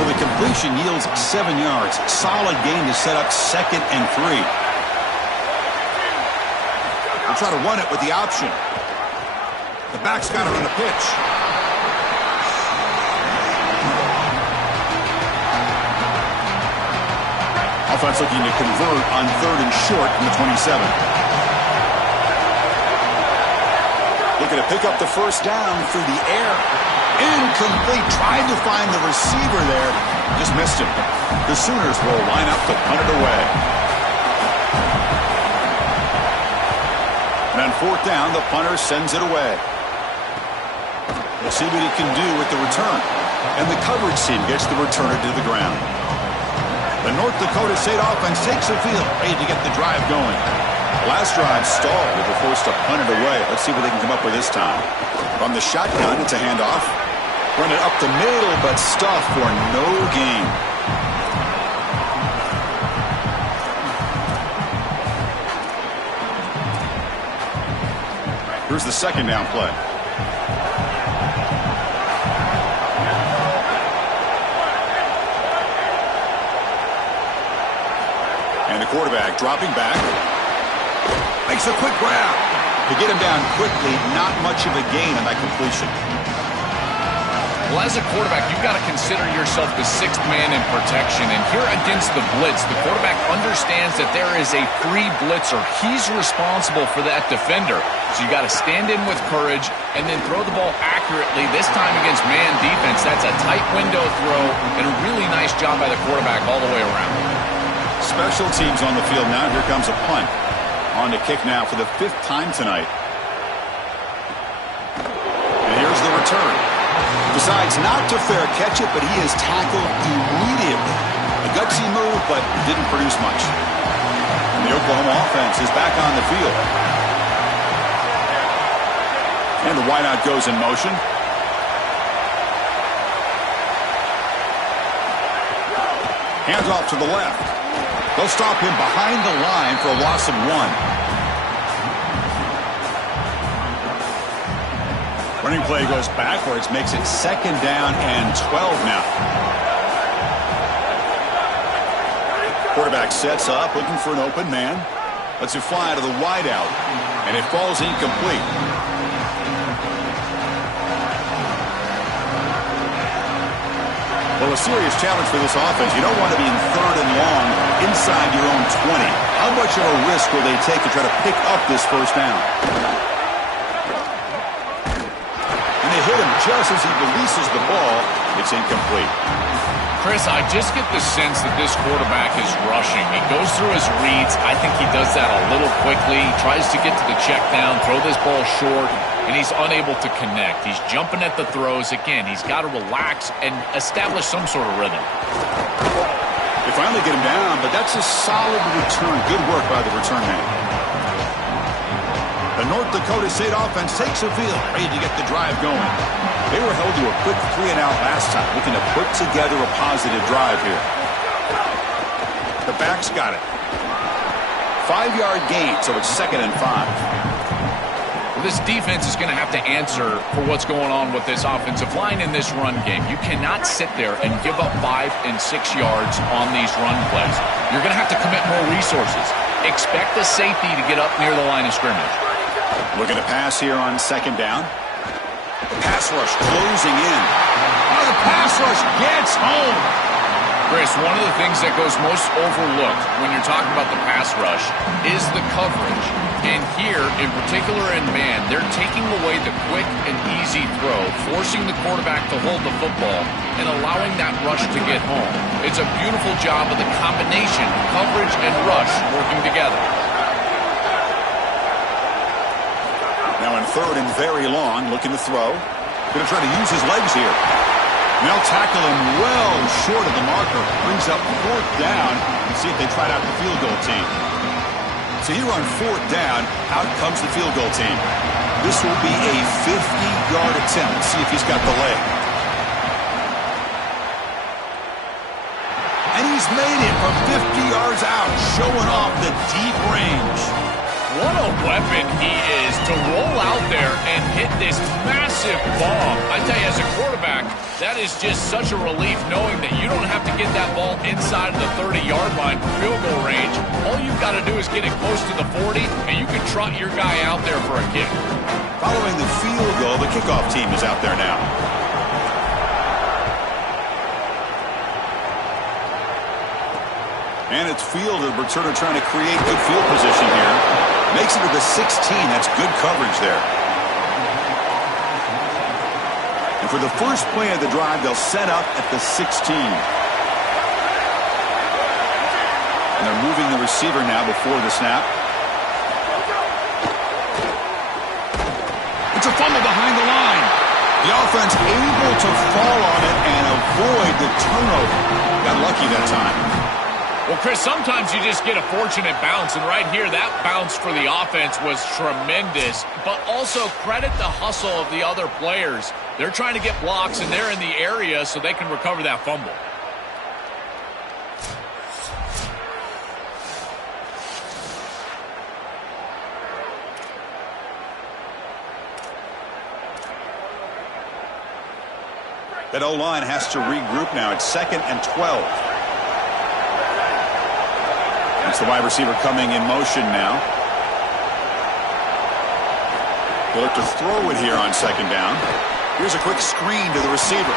So the completion yields 7 yards. Solid gain to set up 2nd and 3. They'll try to run it with the option. The back's got it on the pitch. Offense looking to convert on 3rd and short from the 27. Looking to pick up the first down through the air. Incomplete. Tried to find the receiver there. Just missed him. The Sooners will line up to punt it away. And on 4th down, the punter sends it away. We'll see what he can do with the return. And the coverage team gets the returner to the ground. The North Dakota State offense takes the field, ready to get the drive going. The last drive stalled. They were forced to punt it away. Let's see what they can come up with this time. From the shotgun, it's a handoff. Run it up the middle, but stuff for no gain. Here's the 2nd down play. And the quarterback dropping back. Makes a quick grab. To get him down quickly, not much of a gain on that completion. Well, as a quarterback, you've got to consider yourself the 6th man in protection. And here against the blitz, the quarterback understands that there is a free blitzer. He's responsible for that defender. So you got to stand in with courage and then throw the ball accurately. This time against man defense, that's a tight window throw and a really nice job by the quarterback all the way around. Special teams on the field now. Here comes a punt. On to kick now for the 5th time tonight. And here's the return. Decides not to fair catch it, but he is tackled immediately. A gutsy move, but didn't produce much. And the Oklahoma offense is back on the field. And the wideout goes in motion. Hands off to the left. They'll stop him behind the line for a loss of 1. Running play goes backwards, makes it 2nd down and 12 now. Quarterback sets up, looking for an open man. Lets it fly to the wideout, and it falls incomplete. Well, a serious challenge for this offense. You don't want to be in 3rd and long inside your own 20. How much of a risk will they take to try to pick up this first down? And they hit him just as he releases the ball. It's incomplete. Chris, I just get the sense that this quarterback is rushing. He goes through his reads. I think he does that a little quickly. He tries to get to the check down, throw this ball short, and he's unable to connect. He's jumping at the throws. Again, he's got to relax and establish some sort of rhythm. They finally get him down, but that's a solid return. Good work by the return man. The North Dakota State offense takes the field, ready to get the drive going. They were held to a quick 3-and-out last time, looking to put together a positive drive here. The back's got it. 5-yard gain, so it's 2nd and 5. Well, this defense is going to have to answer for what's going on with this offensive line in this run game. You cannot sit there and give up 5 and 6 yards on these run plays. You're going to have to commit more resources. Expect the safety to get up near the line of scrimmage. Looking to pass here on 2nd down. The pass rush closing in. Oh, the pass rush gets home. Chris, one of the things that goes most overlooked when you're talking about the pass rush is the coverage. And here, in particular in man, they're taking away the quick and easy throw, forcing the quarterback to hold the football and allowing that rush to get home. It's a beautiful job of the combination, coverage and rush working together. Now in 3rd and very long, looking to throw. Going to try to use his legs here. And they'll tackle him well short of the marker. Brings up 4th down. Let's see if they tried out the field goal team. So here on 4th down, out comes the field goal team. This will be a 50-yard attempt. See if he's got the leg. And he's made it from 50 yards out, showing off the deep range. What a weapon he is to roll out there and hit this massive bomb. I tell you, as a quarterback, that is just such a relief knowing that you don't have to get that ball inside of the 30-yard line for field goal range. All you've got to do is get it close to the 40, and you can trot your guy out there for a kick. Following the field goal, the kickoff team is out there now. And it's fielded. Returner trying to create good field position here. Makes it to the 16. That's good coverage there. And for the first play of the drive, they'll set up at the 16. And they're moving the receiver now before the snap. It's a fumble behind the line. The offense able to fall on it and avoid the turnover. Got lucky that time. Well, Chris, sometimes you just get a fortunate bounce, and right here, that bounce for the offense was tremendous, but also credit the hustle of the other players. They're trying to get blocks, and they're in the area so they can recover that fumble. That O-line has to regroup now. It's 2nd and 12. It's the wide receiver coming in motion now. They'll look to throw it here on 2nd down. Here's a quick screen to the receiver.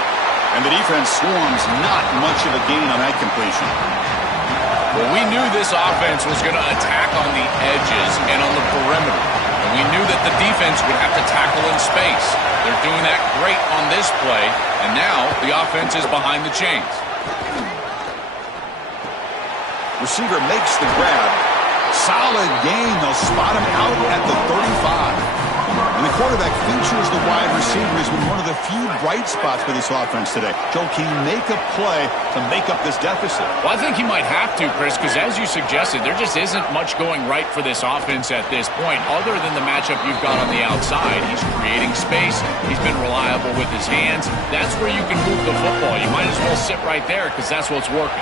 And the defense swarms, not much of a gain on that completion. Well, we knew this offense was going to attack on the edges and on the perimeter. And we knew that the defense would have to tackle in space. They're doing that great on this play. And now the offense is behind the chains. Receiver makes the grab. Solid gain. They'll spot him out at the 35. And the quarterback features the wide receiver has been one of the few bright spots for this offense today. Joe, can he make a play to make up this deficit? Well, I think he might have to, Chris, because as you suggested, there just isn't much going right for this offense at this point, other than the matchup you've got on the outside. He's creating space. He's been reliable with his hands. That's where you can move the football. You might as well sit right there because that's what's working.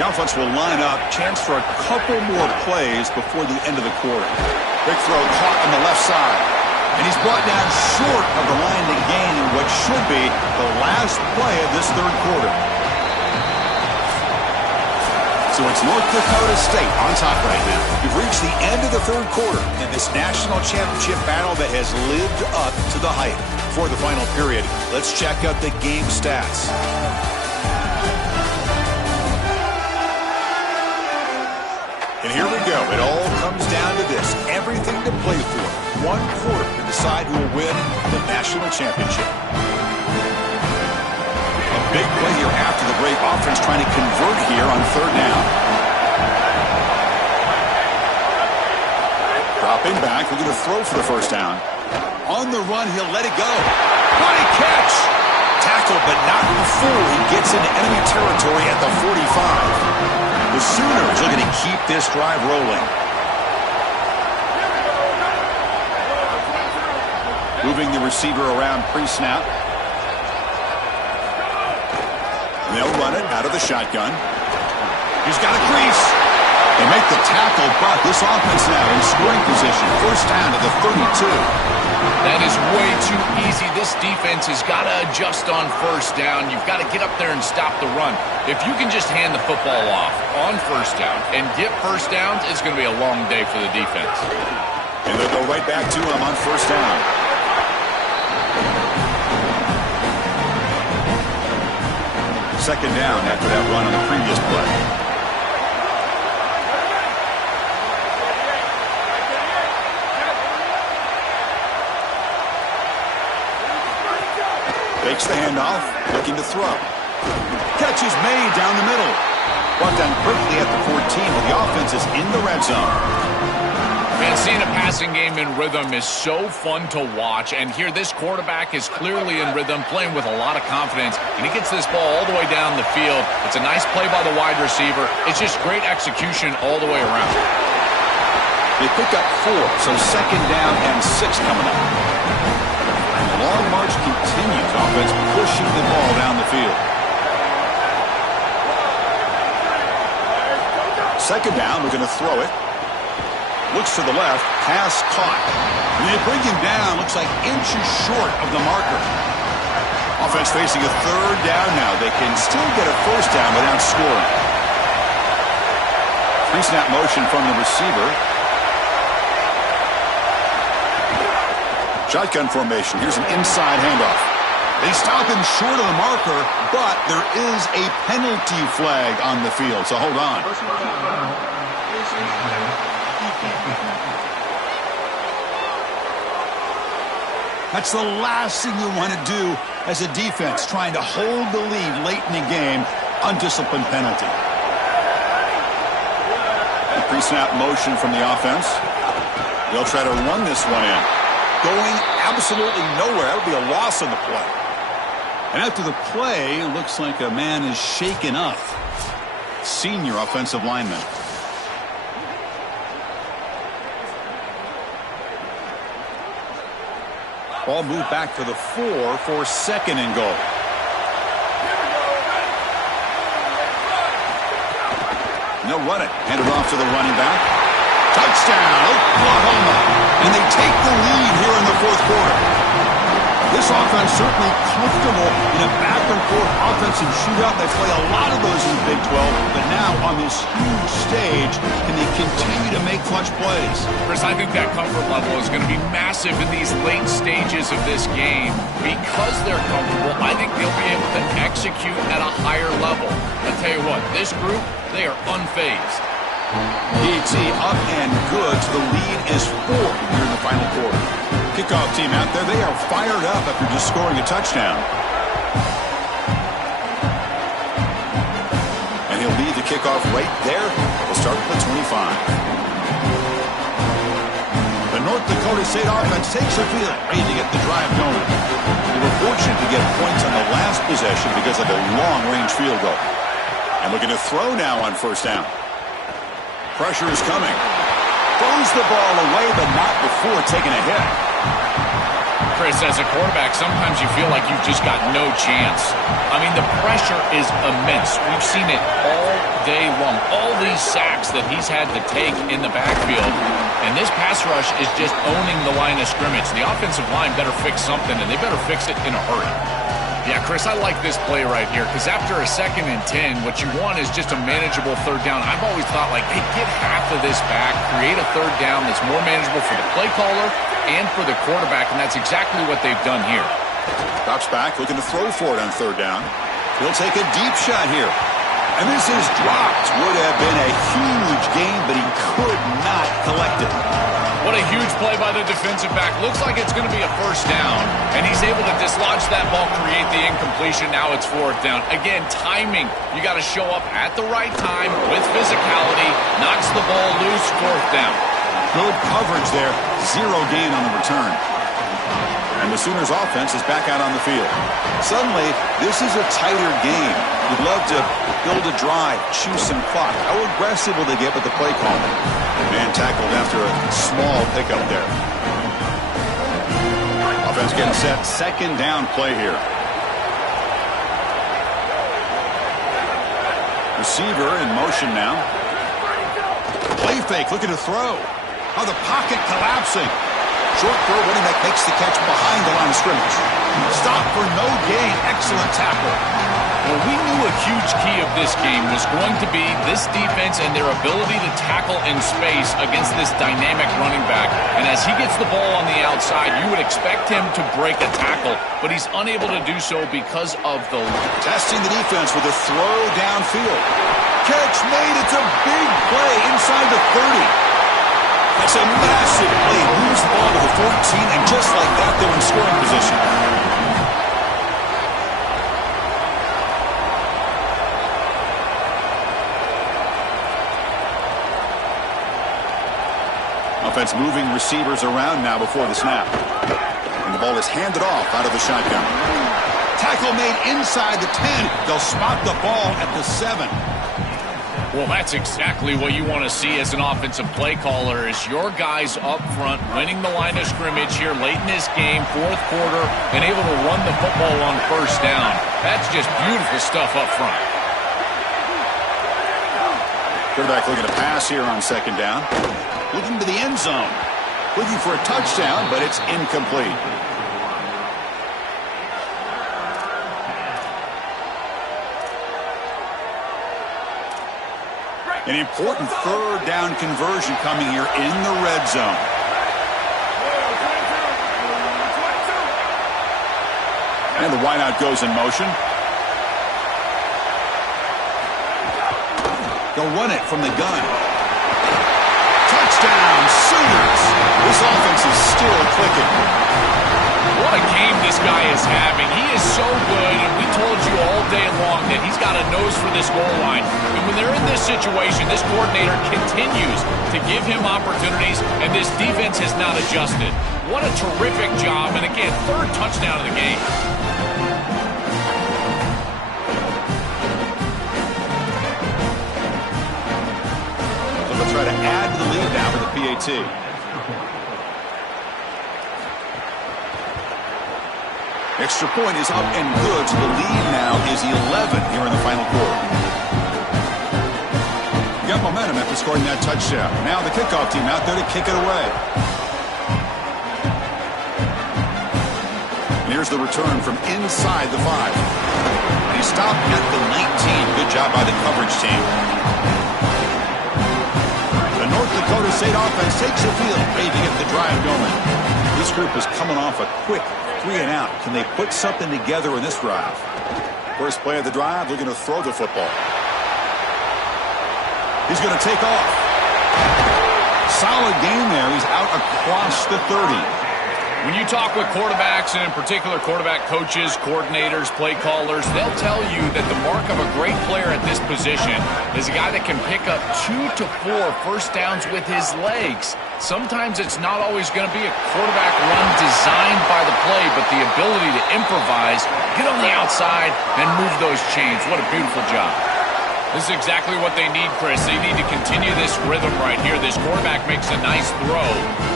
The offense will line up. Chance for a couple more plays before the end of the quarter. Big throw caught on the left side. And he's brought down short of the line to gain in what should be the last play of this 3rd quarter. So it's North Dakota State on top right now. We've reached the end of the 3rd quarter in this national championship battle that has lived up to the hype. For the final period, let's check out the game stats. And here we go. It all comes down to this. Everything to play for. 1 quarter to decide who will win the national championship. A big play here after the break. Offense trying to convert here on 3rd down. Dropping back. Looking to throw for the 1st down. On the run, he'll let it go. What a catch! Tackled, but not before he gets into enemy territory at the 45. The Sooners are going to keep this drive rolling. Moving the receiver around pre-snap. They'll run it out of the shotgun. He's got a crease. They make the tackle, but this offense now in scoring position. 1st down to the 32. That is way too easy. This defense has got to adjust on 1st down. You've got to get up there and stop the run. If you can just hand the football off on 1st down and get 1st downs, it's going to be a long day for the defense. And they'll go right back to him on 1st down. Second down after that run on the previous play. Takes the handoff, looking to throw. Catch is made down the middle. Brought down quickly at the 14, but the offense is in the red zone. Man, seeing a passing game in rhythm is so fun to watch, and here this quarterback is clearly in rhythm, playing with a lot of confidence, and he gets this ball all the way down the field. It's a nice play by the wide receiver. It's just great execution all the way around. They pick up 4, so second down and 6 coming up. And the long march continues. Offense pushing the ball down the field. Second down, we're going to throw it. Looks to the left, pass caught. And they bring him down, looks like inches short of the marker. Offense facing a third down now. They can still get a first down without scoring. Pre-snap motion from the receiver. Shotgun formation. Here's an inside handoff. They stop him short of the marker, but there is a penalty flag on the field, so hold on. That's the last thing you want to do as a defense, trying to hold the lead late in the game. Undisciplined penalty. The pre-snap motion from the offense. They'll try to run this one in. Going absolutely nowhere. That would be a loss on the play. And after the play, it looks like a man is shaken up. Senior offensive lineman. Ball moved back to the 4 for second and goal. And they'll run it. Hand it off to the running back. Touchdown, Oklahoma. And they take the lead here in the fourth quarter. This offense certainly comfortable in a back-and-forth offensive shootout. They play a lot of those in the Big 12, but now on this huge stage, can they continue to make clutch plays? Chris, I think that comfort level is going to be massive in these late stages of this game. Because they're comfortable, I think they'll be able to execute at a higher level. I'll tell you what, this group, they are unfazed. PAT up and good. The lead is 4 here in the final quarter. Kickoff team out there, they are fired up after just scoring a touchdown. And he'll lead the kickoff right there. We'll start at the 25. The North Dakota State offense takes the field, ready to get the drive going. They were fortunate to get points on the last possession because of a long-range field goal. And looking to throw now on first down. Pressure is coming. Throws the ball away, but not before taking a hit. Chris, as a quarterback, sometimes you feel like you've just got no chance. I mean, the pressure is immense. We've seen it all day long. All these sacks that he's had to take in the backfield. And this pass rush is just owning the line of scrimmage. The offensive line better fix something, and they better fix it in a hurry. Yeah, Chris, I like this play right here because after a 2nd and 10, what you want is just a manageable third down. I've always thought, like, hey, get half of this back, create a third down that's more manageable for the play caller and for the quarterback, and that's exactly what they've done here. Drops back, looking to throw for it on third down. He'll take a deep shot here. And this is dropped. Would have been a huge gain, but he could not collect it. What a huge play by the defensive back. Looks like it's going to be a first down, and he's able to dislodge that ball, create the incompletion. Now it's fourth down. Again, timing. You got to show up at the right time with physicality. Knocks the ball loose, fourth down. Good coverage there. 0 gain on the return. And the Sooners offense is back out on the field. Suddenly, this is a tighter game. You'd love to build a drive, choose some clock. How aggressive will they get with the play call? Man tackled after a small pickup there. Offense getting set. Second down play here. Receiver in motion now. Play fake, looking to throw. Oh, the pocket collapsing. Short throw, running back makes the catch behind the line of scrimmage. Stop for no gain. Excellent tackle. Well, we knew a huge key of this game was going to be this defense and their ability to tackle in space against this dynamic running back. And as he gets the ball on the outside, you would expect him to break a tackle, but he's unable to do so because of the... Testing the defense with a throw downfield. Catch made. It's a big play inside the 30. That's a massive play. Moves the ball to the 14, and just like that, they're in scoring position. Offense moving receivers around now before the snap. And the ball is handed off out of the shotgun. Tackle made inside the 10. They'll spot the ball at the 7. Well, that's exactly what you want to see as an offensive play caller, is your guys up front winning the line of scrimmage here late in this game, fourth quarter, and able to run the football on first down. That's just beautiful stuff up front. Quarterback looking to pass here on second down. Looking to the end zone. Looking for a touchdown, but it's incomplete. An important third down conversion coming here in the red zone. And the wideout goes in motion. They'll run it from the gun. Touchdown, Sooners! This offense is still clicking. What a game this guy is having. He is so good, and we told you all day long that he's got a nose for this goal line. And when they're in this situation, this coordinator continues to give him opportunities, and this defense has not adjusted. What a terrific job, and again, third touchdown of the game. So they'll try to add to the lead now with the PAT. Extra point is up and good, so the lead now is 11 here in the final quarter. Got momentum after scoring that touchdown. Now the kickoff team out there to kick it away. And here's the return from inside the 5. And he stopped at the 19. Good job by the coverage team. The North Dakota State offense takes the field, ready to get the drive going. This group is coming off a quick 3-and-out. Can they put something together in this drive? First play of the drive, looking to throw the football. He's going to take off. Solid game there. He's out across the 30. When you talk with quarterbacks, and in particular quarterback coaches, coordinators, play callers, they'll tell you that the mark of a great player at this position is a guy that can pick up 2 to 4 first downs with his legs. Sometimes it's not always going to be a quarterback run designed by the play, but the ability to improvise, get on the outside, and move those chains. What a beautiful job. This is exactly what they need, Chris. They need to continue this rhythm right here. This quarterback makes a nice throw,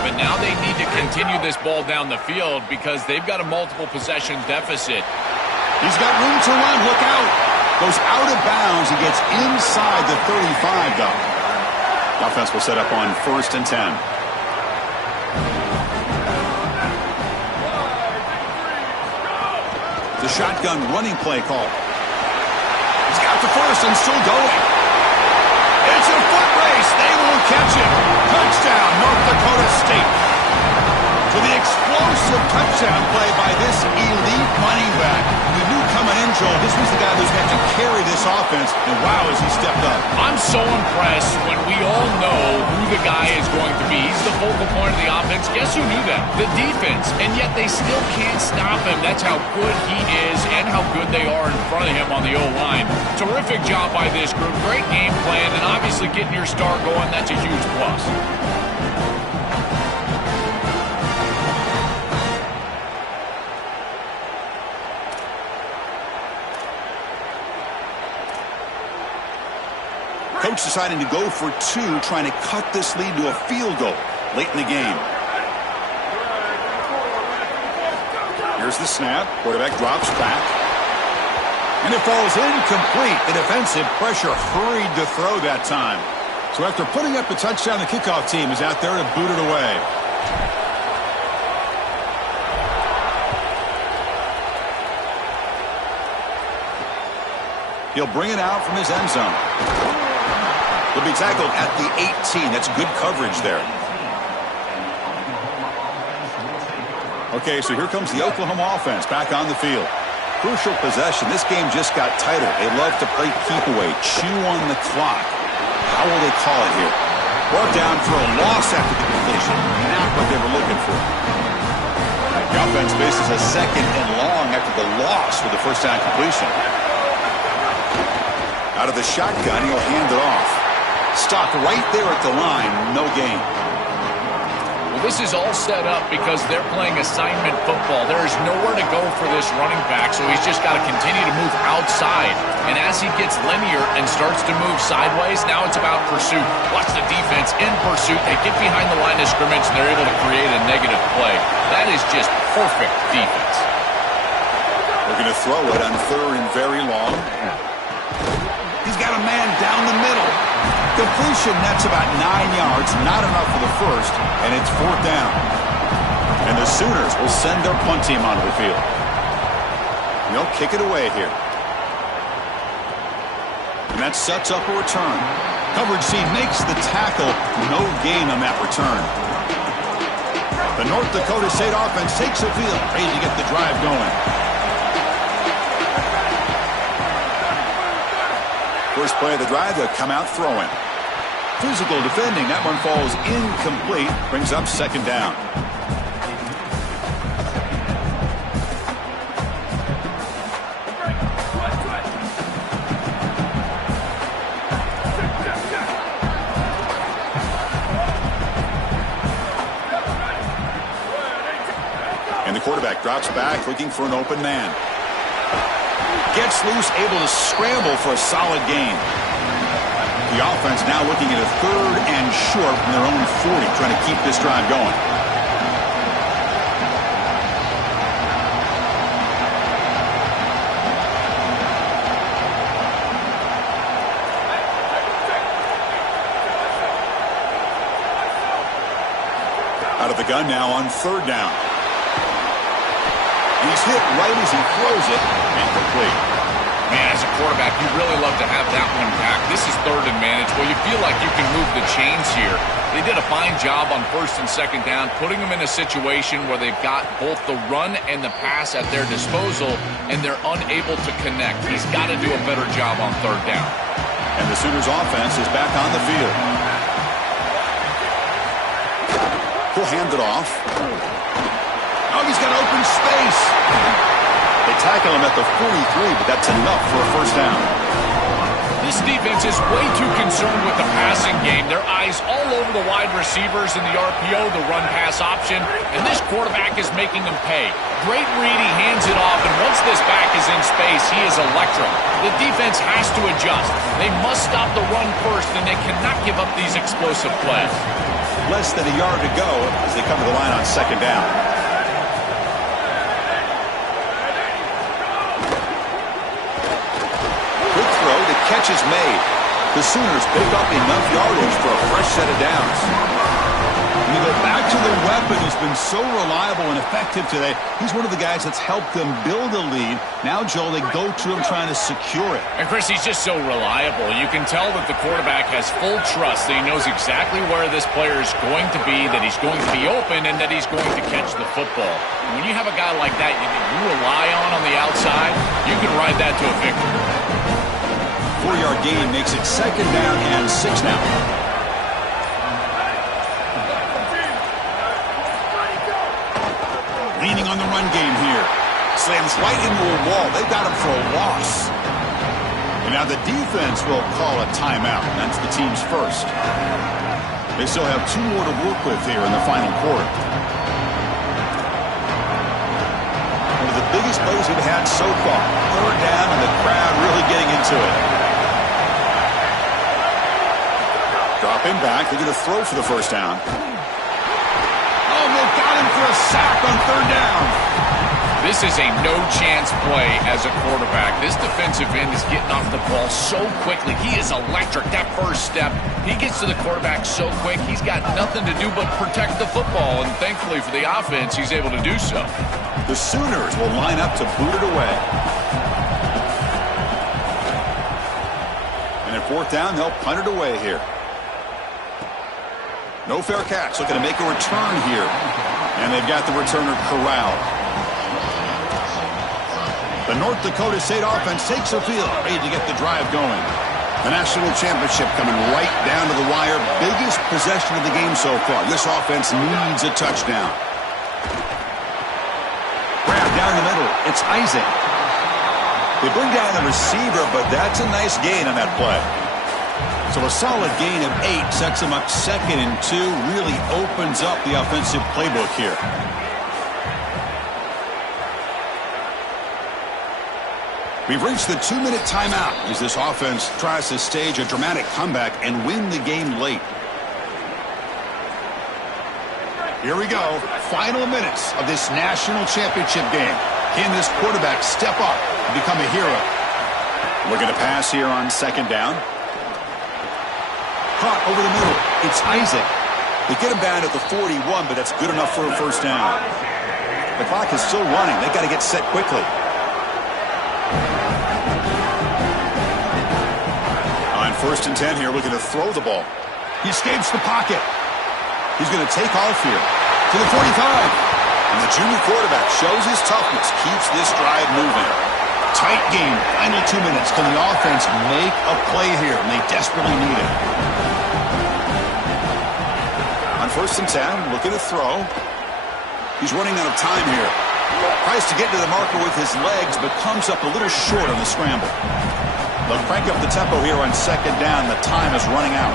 but now they need to continue this ball down the field because they've got a multiple possession deficit. He's got room to run. Look out. Goes out of bounds. He gets inside the 35, though. The offense will set up on 1st and 10. The shotgun running play call. He's got the first and still going. It's a foot race. They won't catch him. Touchdown, North Dakota State. So the explosive touchdown play by this elite running back. We knew coming in, Joel, this was the guy who's going to carry this offense, and wow, has he stepped up. I'm so impressed when we all know who the guy is going to be. He's the focal point of the offense. Guess who knew that? The defense. And yet they still can't stop him. That's how good he is and how good they are in front of him on the O-line. Terrific job by this group. Great game plan, and obviously getting your star going, that's a huge plus. Coach deciding to go for 2, trying to cut this lead to a field goal late in the game. Here's the snap. Quarterback drops back. And it falls incomplete. The defensive pressure hurried to throw that time. So after putting up the touchdown, the kickoff team is out there to boot it away. He'll bring it out from his end zone. He'll be tackled at the 18. That's good coverage there. Okay, so here comes the Oklahoma offense back on the field. Crucial possession. This game just got tighter. They love to play keep away, chew on the clock. How will they call it here? Brought down for a loss after the completion. Not what they were looking for. The offense faces a 2nd and long after the loss for the first down completion. Out of the shotgun, he'll hand it off. Stopped right there at the line. No gain. Well, this is all set up because they're playing assignment football. There is nowhere to go for this running back, so he's just got to continue to move outside. And as he gets linear and starts to move sideways, now it's about pursuit. Watch the defense in pursuit. They get behind the line of scrimmage, and they're able to create a negative play. That is just perfect defense. They're going to throw it on 3rd and very long. He's got a man down the middle. Completion, that's about 9 yards, not enough for the first, and it's 4th down. And the Sooners will send their punt team onto the field. They'll kick it away here. And that sets up a return. Coverage C makes the tackle. No gain on that return. The North Dakota State offense takes the field, ready to get the drive going. First play of the drive, they'll come out throwing. Physical defending, that one falls incomplete, brings up 2nd down. And the quarterback drops back, looking for an open man. Gets loose, able to scramble for a solid gain. The offense now looking at a 3rd and short from their own 40, trying to keep this drive going. Out of the gun now on 3rd down. And he's hit right as he throws it. Incomplete. Man, as a quarterback, you really love to have that one back. This is 3rd and manageable. You feel like you can move the chains here. They did a fine job on 1st and 2nd down, putting them in a situation where they've got both the run and the pass at their disposal, and they're unable to connect. He's got to do a better job on 3rd down. And the Sooners offense is back on the field. He'll hand it off. Oh, he's got open space. They tackle him at the 43, but that's enough for a 1st down. This defense is way too concerned with the passing game. Their eyes all over the wide receivers in the RPO, the run-pass option, and this quarterback is making them pay. Great read, he hands it off, and once this back is in space, he is electric. The defense has to adjust. They must stop the run first, and they cannot give up these explosive plays. Less than a yard to go as they come to the line on 2nd down. Catch is made. The Sooners pick up enough yardage for a fresh set of downs. And you go back to the weapon who's been so reliable and effective today. He's one of the guys that's helped them build a lead. Now, Joel, they go to him trying to secure it. And, Chris, he's just so reliable. You can tell that the quarterback has full trust that he knows exactly where this player is going to be, that he's going to be open, and that he's going to catch the football. And when you have a guy like that you rely on the outside, you can ride that to a victory. 4-yard gain makes it 2nd down and 6 now. Leaning on the run game here. Slams right into a wall. They've got him for a loss. And now the defense will call a timeout. That's the team's first. They still have 2 more to work with here in the final quarter. One of the biggest plays we've had so far. 3rd down and the crowd really getting into it. Drop him back. They're going to throw for the 1st down. Oh, they got him for a sack on 3rd down. This is a no-chance play as a quarterback. This defensive end is getting off the ball so quickly. He is electric. That first step, he gets to the quarterback so quick, he's got nothing to do but protect the football. And thankfully for the offense, he's able to do so. The Sooners will line up to boot it away. And at 4th down, they'll punt it away here. No fair catch. Looking to make a return here. And they've got the returner corralled. The North Dakota State offense takes the field, ready to get the drive going. The national championship coming right down to the wire. Biggest possession of the game so far. This offense needs a touchdown. Grab down the middle. It's Isaac. They bring down the receiver, but that's a nice gain on that play. So a solid gain of 8 sets him up 2nd and 2. Really opens up the offensive playbook here. We've reached the 2-minute timeout as this offense tries to stage a dramatic comeback and win the game late. Here we go. Final minutes of this national championship game. Can this quarterback step up and become a hero? Looking to pass here on 2nd down. Caught over the middle. It's Isaac. They get him down at the 41, but that's good enough for a 1st down. The clock is still running. They've got to get set quickly. On 1st and 10 here, looking to throw the ball. He escapes the pocket. He's going to take off here to the 45. And the junior quarterback shows his toughness, keeps this drive moving. Tight game, final 2 minutes. Can the offense make a play here? And they desperately need it. On 1st and 10, looking to throw. He's running out of time here. Tries to get to the marker with his legs, but comes up a little short on the scramble. They'll crank up the tempo here on 2nd down. The time is running out.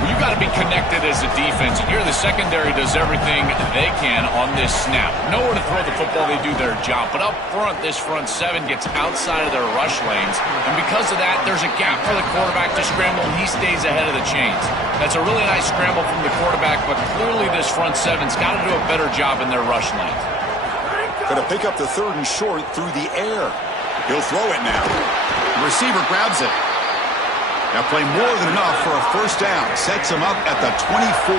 Well, you've got to be connected as a defense, and here the secondary does everything they can on this snap. Nowhere to throw the football, they do their job. But up front, this front 7 gets outside of their rush lanes, and because of that, there's a gap for the quarterback to scramble, and he stays ahead of the chains. That's a really nice scramble from the quarterback, but clearly this front 7's got to do a better job in their rush lanes. Going to pick up the 3rd and short through the air. He'll throw it now. The receiver grabs it. Now play more than enough for a 1st down. Sets him up at the 24.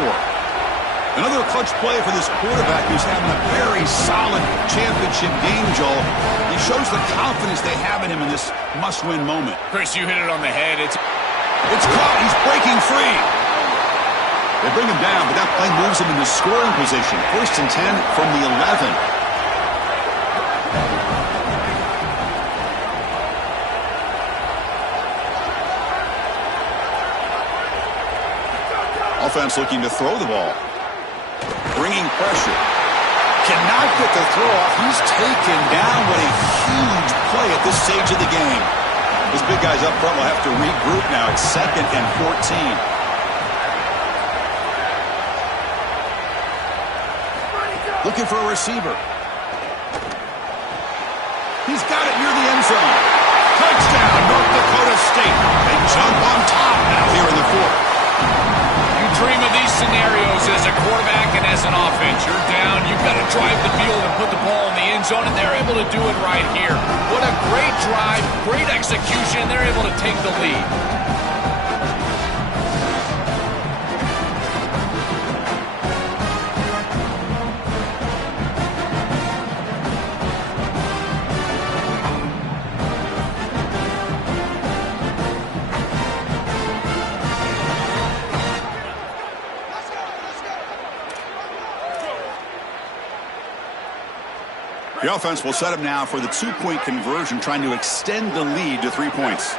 Another clutch play for this quarterback who's having a very solid championship game, Joel. He shows the confidence they have in him in this must-win moment. Chris, you hit it on the head. It's caught. He's breaking free. They bring him down, but that play moves him into scoring position. 1st and 10 from the 11. Offense looking to throw the ball. Bringing pressure. Cannot get the throw off. He's taken down. What a huge play at this stage of the game. Those big guys up front will have to regroup now. It's 2nd and 14. Looking for a receiver. He's got it near the end zone. Touchdown, North Dakota State. They jump on top now here in the 4th. Dream of these scenarios as a quarterback and as an offense. You're down, you've got to drive the field and put the ball in the end zone, and they're able to do it right here. What a great drive, great execution. They're able to take the lead. The offense will set up now for the 2-point conversion, trying to extend the lead to 3 points.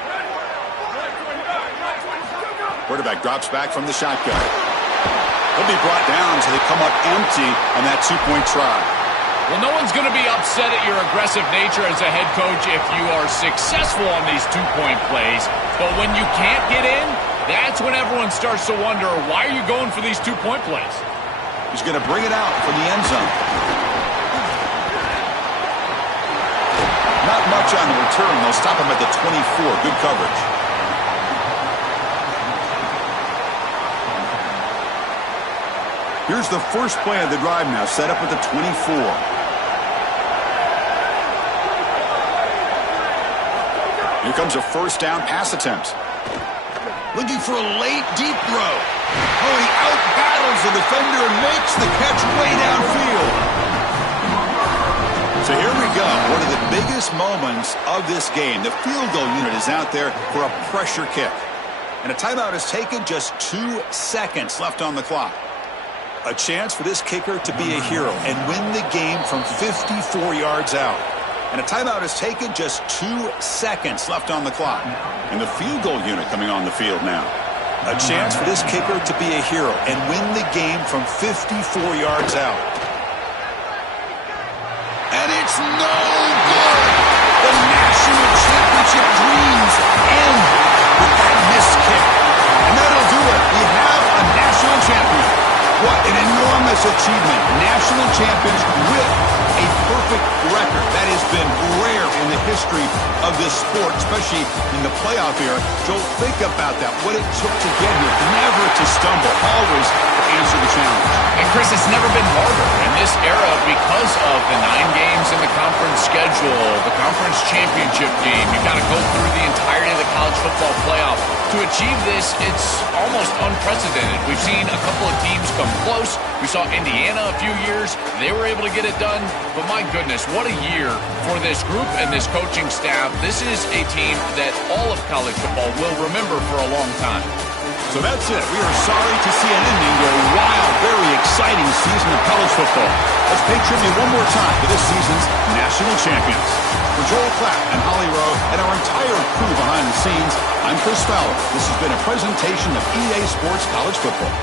Quarterback drops back from the shotgun. He'll be brought down so they come up empty on that 2-point try. Well, no one's going to be upset at your aggressive nature as a head coach if you are successful on these 2-point plays. But when you can't get in, that's when everyone starts to wonder, why are you going for these 2-point plays? He's going to bring it out from the end zone. Not much on the return. They'll stop him at the 24. Good coverage. Here's the first play of the drive now, set up at the 24. Here comes a 1st down pass attempt. Looking for a late, deep throw. Oh, he out-battles the defender and makes the catch way downfield. So here we go, one of the biggest moments of this game. The field goal unit is out there for a pressure kick. And a timeout is taken, just 2 seconds left on the clock. A chance for this kicker to be a hero and win the game from 54 yards out. And a timeout is taken, just 2 seconds left on the clock. And the field goal unit coming on the field now. A chance for this kicker to be a hero and win the game from 54 yards out. And it's no good. The national championship dreams end with that missed kick. achievement. National champions with a perfect record. That has been rare in the history of this sport, especially in the playoff era. Joel, think about that. What it took to get here. Never to stumble. Always to answer the challenge. And Chris, it's never been harder in this era because of the 9 games in the conference schedule, the conference championship game. You've got to go through the entirety of the college football playoff. To achieve this, it's almost unprecedented. We've seen a couple of teams come close. We saw Indiana a few years. They were able to get it done. But my goodness, what a year for this group and this coaching staff. This is a team that all of college football will remember for a long time. So that's it. We are sorry to see an ending to a wild, very exciting season of college football. Let's pay tribute one more time to this season's national champions. For Joel Klatt and Holly Rowe and our entire crew behind the scenes, I'm Chris Fowler. This has been a presentation of EA Sports College Football.